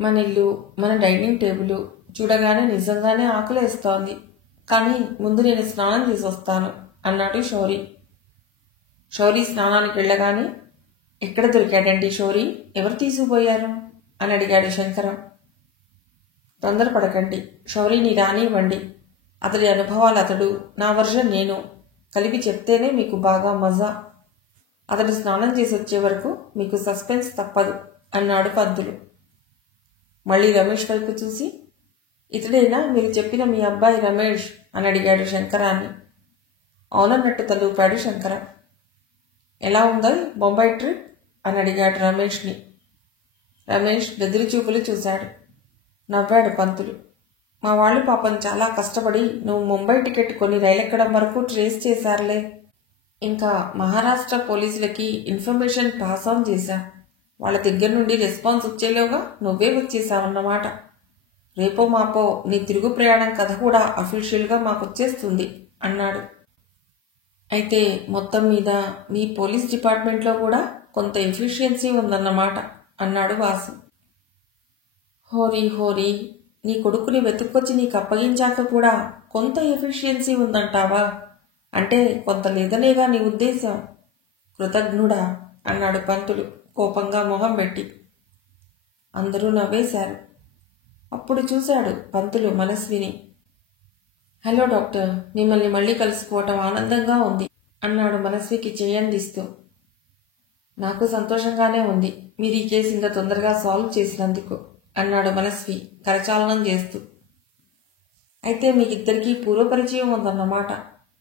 మన ఇల్లు, మన డైనింగ్ టేబుల్ చూడగానే నిజంగానే ఆకలేస్తోంది, కానీ ముందు నేను స్నానం చేసి వస్తాను అన్నాడు శౌరి. శౌరి స్నానానికి వెళ్ళగానే, ఎక్కడ దొరికాడండి శౌరి, ఎవరు తీసుకుపోయారు అని అడిగాడు శంకరం. తొందరపడకండి, శౌరిని రానివ్వండి, అతడి అనుభవాలు అతడు, నా వర్షన్ నేను కలిపి చెప్తేనే మీకు బాగా మజా. అతడు స్నానం చేసి వచ్చే వరకు మీకు సస్పెన్స్ తప్పదు అన్నాడు పంతులు. మళ్ళీ రమేష్ వైపు చూసి, ఇతడేనా మీరు చెప్పిన మీ అబ్బాయి రమేష్ అని అడిగాడు శంకరాన్ని. అవునన్నట్టు తలూపాడు శంకరం. ఎలా ఉందా బొంబాయి ట్రిప్ అని అడిగాడు రమేష్ని. రమేష్ బెదిరి చూపులు చూశాడు. నవ్వాడు పంతులు. మా వాళ్ళు పాపం చాలా కష్టపడి నువ్వు ముంబై టికెట్ కొని రైలెక్కడం వరకు ట్రేస్ చేశారులే. ఇంకా మహారాష్ట్ర పోలీసులకి ఇన్ఫర్మేషన్ పాస్ ఆన్ చేశా. వాళ్ళ దగ్గర నుండి రెస్పాన్స్ వచ్చేలోగా నువ్వే వచ్చేసావన్నమాట. రేపో మాపో నీ తిరుగు ప్రయాణం కథ కూడా అఫీషియల్గా మాకొచ్చేస్తుంది అన్నాడు. అయితే మొత్తం మీద మీ పోలీస్ డిపార్ట్మెంట్లో కూడా కొంత ఎఫిషియన్సీ ఉందన్నమాట అన్నాడు వాసు. హోరీ హోరీ, నీ కొడుకుని వెతుక్కొచ్చి నీకు అప్పగించాక కూడా కొంత ఎఫిషియన్సీ ఉందంటావా? అంటే కొంత లేదనేగా నీ ఉద్దేశం? కృతజ్ఞుడా అన్నాడు పంతులు కోపంగా మొహం పెట్టి. అందరూ నవ్వేశారు. అప్పుడు చూశాడు పంతులు మనస్విని. హలో డాక్టర్, మిమ్మల్ని మళ్ళీ కలుసుకోవటం ఆనందంగా ఉంది అన్నాడు మనస్వికి చేయందిస్తూ. నాకు సంతోషంగానే ఉంది, మీరు ఈ కేసు ఇంత తొందరగా సాల్వ్ చేసినందుకు అన్నాడు మనస్వి కరచాలనం చేస్తూ. అయితే మీకిద్దరికీ పూర్వపరిచయం ఉందన్నమాట.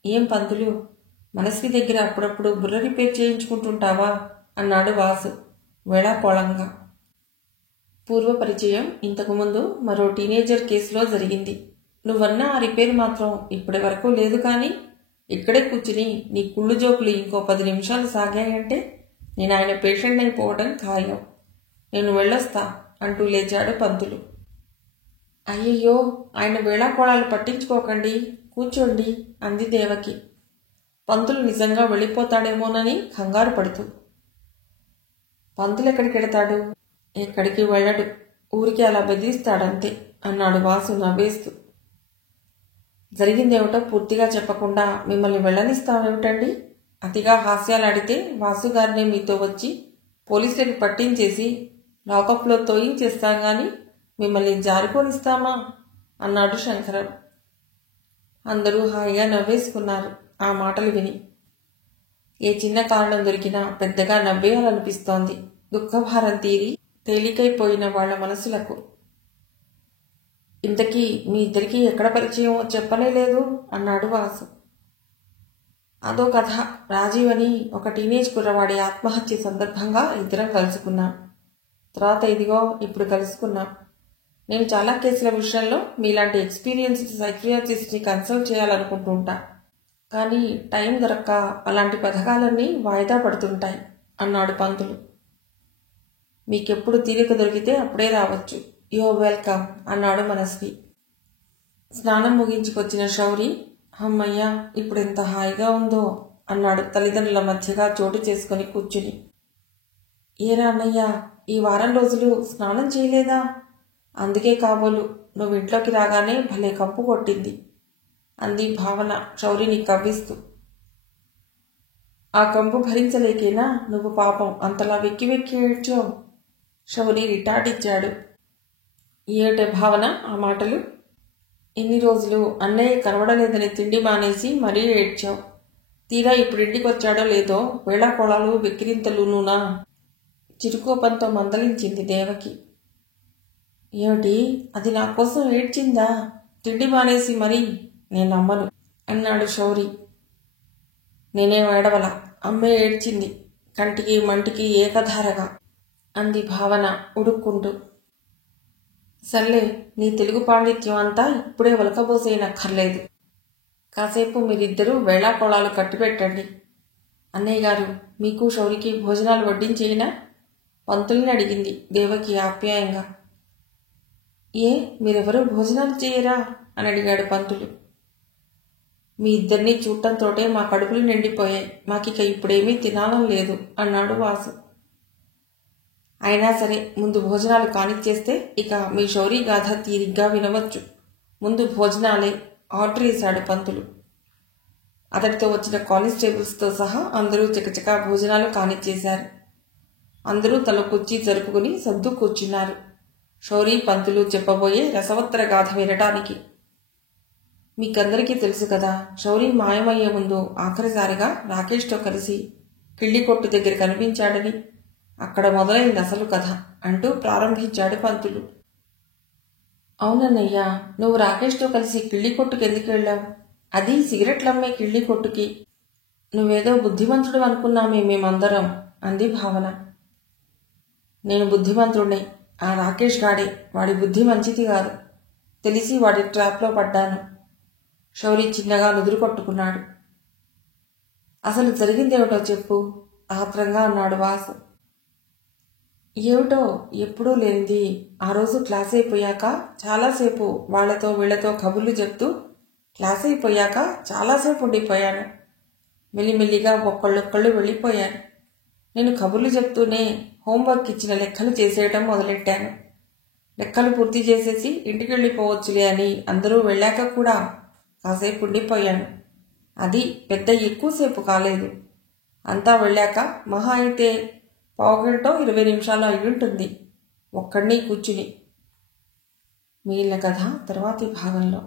ఏం పంతులు, మనస్వి దగ్గర అప్పుడప్పుడు బుర్ర రిపేర్ చేయించుకుంటుంటావా అన్నాడు వాసు వేళాకోళంగా. పూర్వపరిచయం ఇంతకుముందు మరో టీనేజర్ కేసులో జరిగింది. నువ్వన్నా ఆ రిపేర్ మాత్రం ఇప్పటి వరకు లేదు. కానీ ఇక్కడే కూర్చుని నీ కుళ్ళు జోకులు ఇంకో 10 నిమిషాలు సాగాయంటే నేను ఆయన పేషెంట్ అయిపోవడం ఖాయం. నేను వెళ్ళొస్తా అంటూ లేచాడు పంతులు. అయ్యయ్యో, ఆయన వేళాకోళాలు పట్టించుకోకండి, కూర్చోండి అంది దేవకి పంతులు నిజంగా వెళ్ళిపోతాడేమోనని కంగారు పడుతూ. పంతులు ఎక్కడికెడతాడు? ఎక్కడికి వెళ్ళడు, ఊరికి అలా బెదిరిస్తాడంతే అన్నాడు వాసు నవ్వేస్తూ. జరిగిందేమిటో పూర్తిగా చెప్పకుండా మిమ్మల్ని వెళ్ళనిస్తామేమిటండి? అతిగా హాస్యాలాడితే వాసుగారినే మీతో వచ్చి పోలీసులకు పట్టించేసి లాకప్లో తోయించేస్తాం గాని మిమ్మల్ని జారిపోనిస్తామా అన్నాడు శంకరం. అందరూ హాయిగా నవ్వేసుకున్నారు ఆ మాటలు విని. ఏ చిన్న కారణం దొరికినా పెద్దగా నవ్వేయాలనిపిస్తోంది దుఃఖభారం తీరి తేలికైపోయిన వాళ్ల మనసులకు. ఇంతకీ మీ ఇద్దరికీ ఎక్కడ పరిచయమో చెప్పనే లేదు అన్నాడు వాసు. అదో కథ. రాజీవ్ అని ఒక టీనేజ్ కుర్రవాడి ఆత్మహత్య సందర్భంగా ఇద్దరం కలుసుకున్నాం. తర్వాత ఇదిగో ఇప్పుడు కలుసుకున్నాం. నేను చాలా కేసుల విషయంలో మీలాంటి ఎక్స్పీరియన్స్డ్ సైకియాట్రిస్ట్ని కన్సల్ట్ చేయాలనుకుంటుంటా. కానీ టైం దొరక్క అలాంటి పథకాలన్నీ వాయిదా పడుతుంటాయి అన్నాడు పంతులు. మీకెప్పుడు తీరిక దొరికితే అప్పుడే రావచ్చు. యో వెల్కమ్ అన్నాడు మనస్వి. స్నానం ముగించుకొచ్చిన శౌరి, అమ్మయ్యా ఇప్పుడెంత హాయిగా ఉందో అన్నాడు తల్లిదండ్రుల మధ్యగా చోటు చేసుకుని కూర్చుని. ఏరా అన్నయ్య, ఈ వారం రోజులు స్నానం చేయలేదా? అందుకే కాబోలు నువ్వు ఇంట్లోకి రాగానే భలే కంపు కొట్టింది అంది భావన శౌరిని కవ్విస్తూ. ఆ కంపు భరించలేకేనా నువ్వు పాపం అంతలా వెక్కి వెక్కి ఏడ్చావు? శౌరి రిటార్డిచ్చాడు. ఏమిటే భావన ఆ మాటలు? ఇన్ని రోజులు అన్నయ్య కనబడలేదని తిండి మానేసి మరీ ఏడ్చావు. తీరా ఇప్పుడు ఇంటికొచ్చాడో లేదో వేళాకోళాలు వెక్కిరింతలునూనా? చిరుకోపంతో మందలించింది దేవకి. ఏమిటి, అది నా కోసం ఏడ్చిందా? తిండి మానేసి మరీ? నేను నమ్మను అన్నాడు శౌరి. నేనేం ఏడవల, అమ్మే ఏడ్చింది కంటికి మంటికి ఏకధారగా అంది భావన ఉడుక్కుంటూ. సర్లే, నీ తెలుగు పాండిత్యం అంతా ఇప్పుడే ఒలకబోసేయనక్కర్లేదు. కాసేపు మీరిద్దరూ వేళాకోళాలు కట్టిపెట్టండి. అన్నయ్య గారు, మీకు శౌరికి భోజనాలు వడ్డించేయినా? పంతుల్ని అడిగింది దేవకి ఆప్యాయంగా. ఏ, మీరెవరూ భోజనాలు చేయరా అని అడిగాడు పంతులు. మీ ఇద్దరినీ చూడటంతోటే మా కడుపులు నిండిపోయాయి, మాకిక ఇప్పుడేమీ తినాలం లేదు అన్నాడు వాసు. అయినా సరే ముందు భోజనాలు కానిచ్చేస్తే ఇక మీ శౌరీ గాథ తీరిగ్గా వినవచ్చు. ముందు భోజనాలే ఆర్డర్ వేశాడు పంతులు. అతడితో వచ్చిన కానిస్టేబుల్స్తో సహా అందరూ చకచకా భోజనాలు కానిచ్చేశారు. అందరూ తల కుర్చీ జరుపుకుని సర్దు కూర్చున్నారు శౌరీ పంతులు చెప్పబోయే రసవత్తర గాథ వినటానికి. మీకందరికీ తెలుసు కదా, శౌరీ మాయమయ్యే ముందు ఆఖరిసారిగా రాకేష్తో కలిసి కిళ్ళి కొట్టు దగ్గర కనిపించాడని. అక్కడ మొదలైంది అసలు కథ అంటూ ప్రారంభించాడు పంతులు. అవునన్నయ్యా, నువ్వు రాకేష్తో కలిసి కిళ్ళి కొట్టుకు ఎందుకు వెళ్ళావు? అది సిగరెట్లమ్మే కిళ్ళి కొట్టుకి. నువ్వేదో బుద్ధిమంతుడు అనుకున్నామే మేమందరం అంది భావన. నేను బుద్ధిమంతుడినే, ఆ రాకేష్ గాడే, వాడి బుద్ధి మంచిది కాదు. తెలిసి వాడి ట్రాప్లో పడ్డాను. శౌరి చిన్నగా నుదురు కొట్టుకున్నాడు. అసలు జరిగిందేమిటో చెప్పు ఆత్రంగా అన్నాడు వాసు. ఏమిటో ఎప్పుడూ లేనిది, ఆ రోజు క్లాస్ అయిపోయాక చాలాసేపు వాళ్లతో వీళ్లతో కబుర్లు చెప్తూ క్లాస్ అయిపోయాక చాలాసేపు ఉండిపోయాను. మెల్లిమెల్లిగా ఒక్కళ్ళొక్కళ్ళు వెళ్ళిపోయాను. నేను కబుర్లు చెప్తూనే హోంవర్క్ ఇచ్చిన లెక్కలు చేసేయటం మొదలెట్టాను. లెక్కలు పూర్తి చేసేసి ఇంటికి వెళ్ళిపోవచ్చులే అని అందరూ వెళ్ళాక కూడా కాసేపు ఉండిపోయాను. అది పెద్ద ఎక్కువసేపు కాలేదు. అంతా వెళ్ళాక మహా అయితే పావుగంటో 20 నిమిషాలు అయ్యుంటుంది ఒక్కడిని కూర్చుని. మిగిలిన కథ తర్వాతి భాగంలో.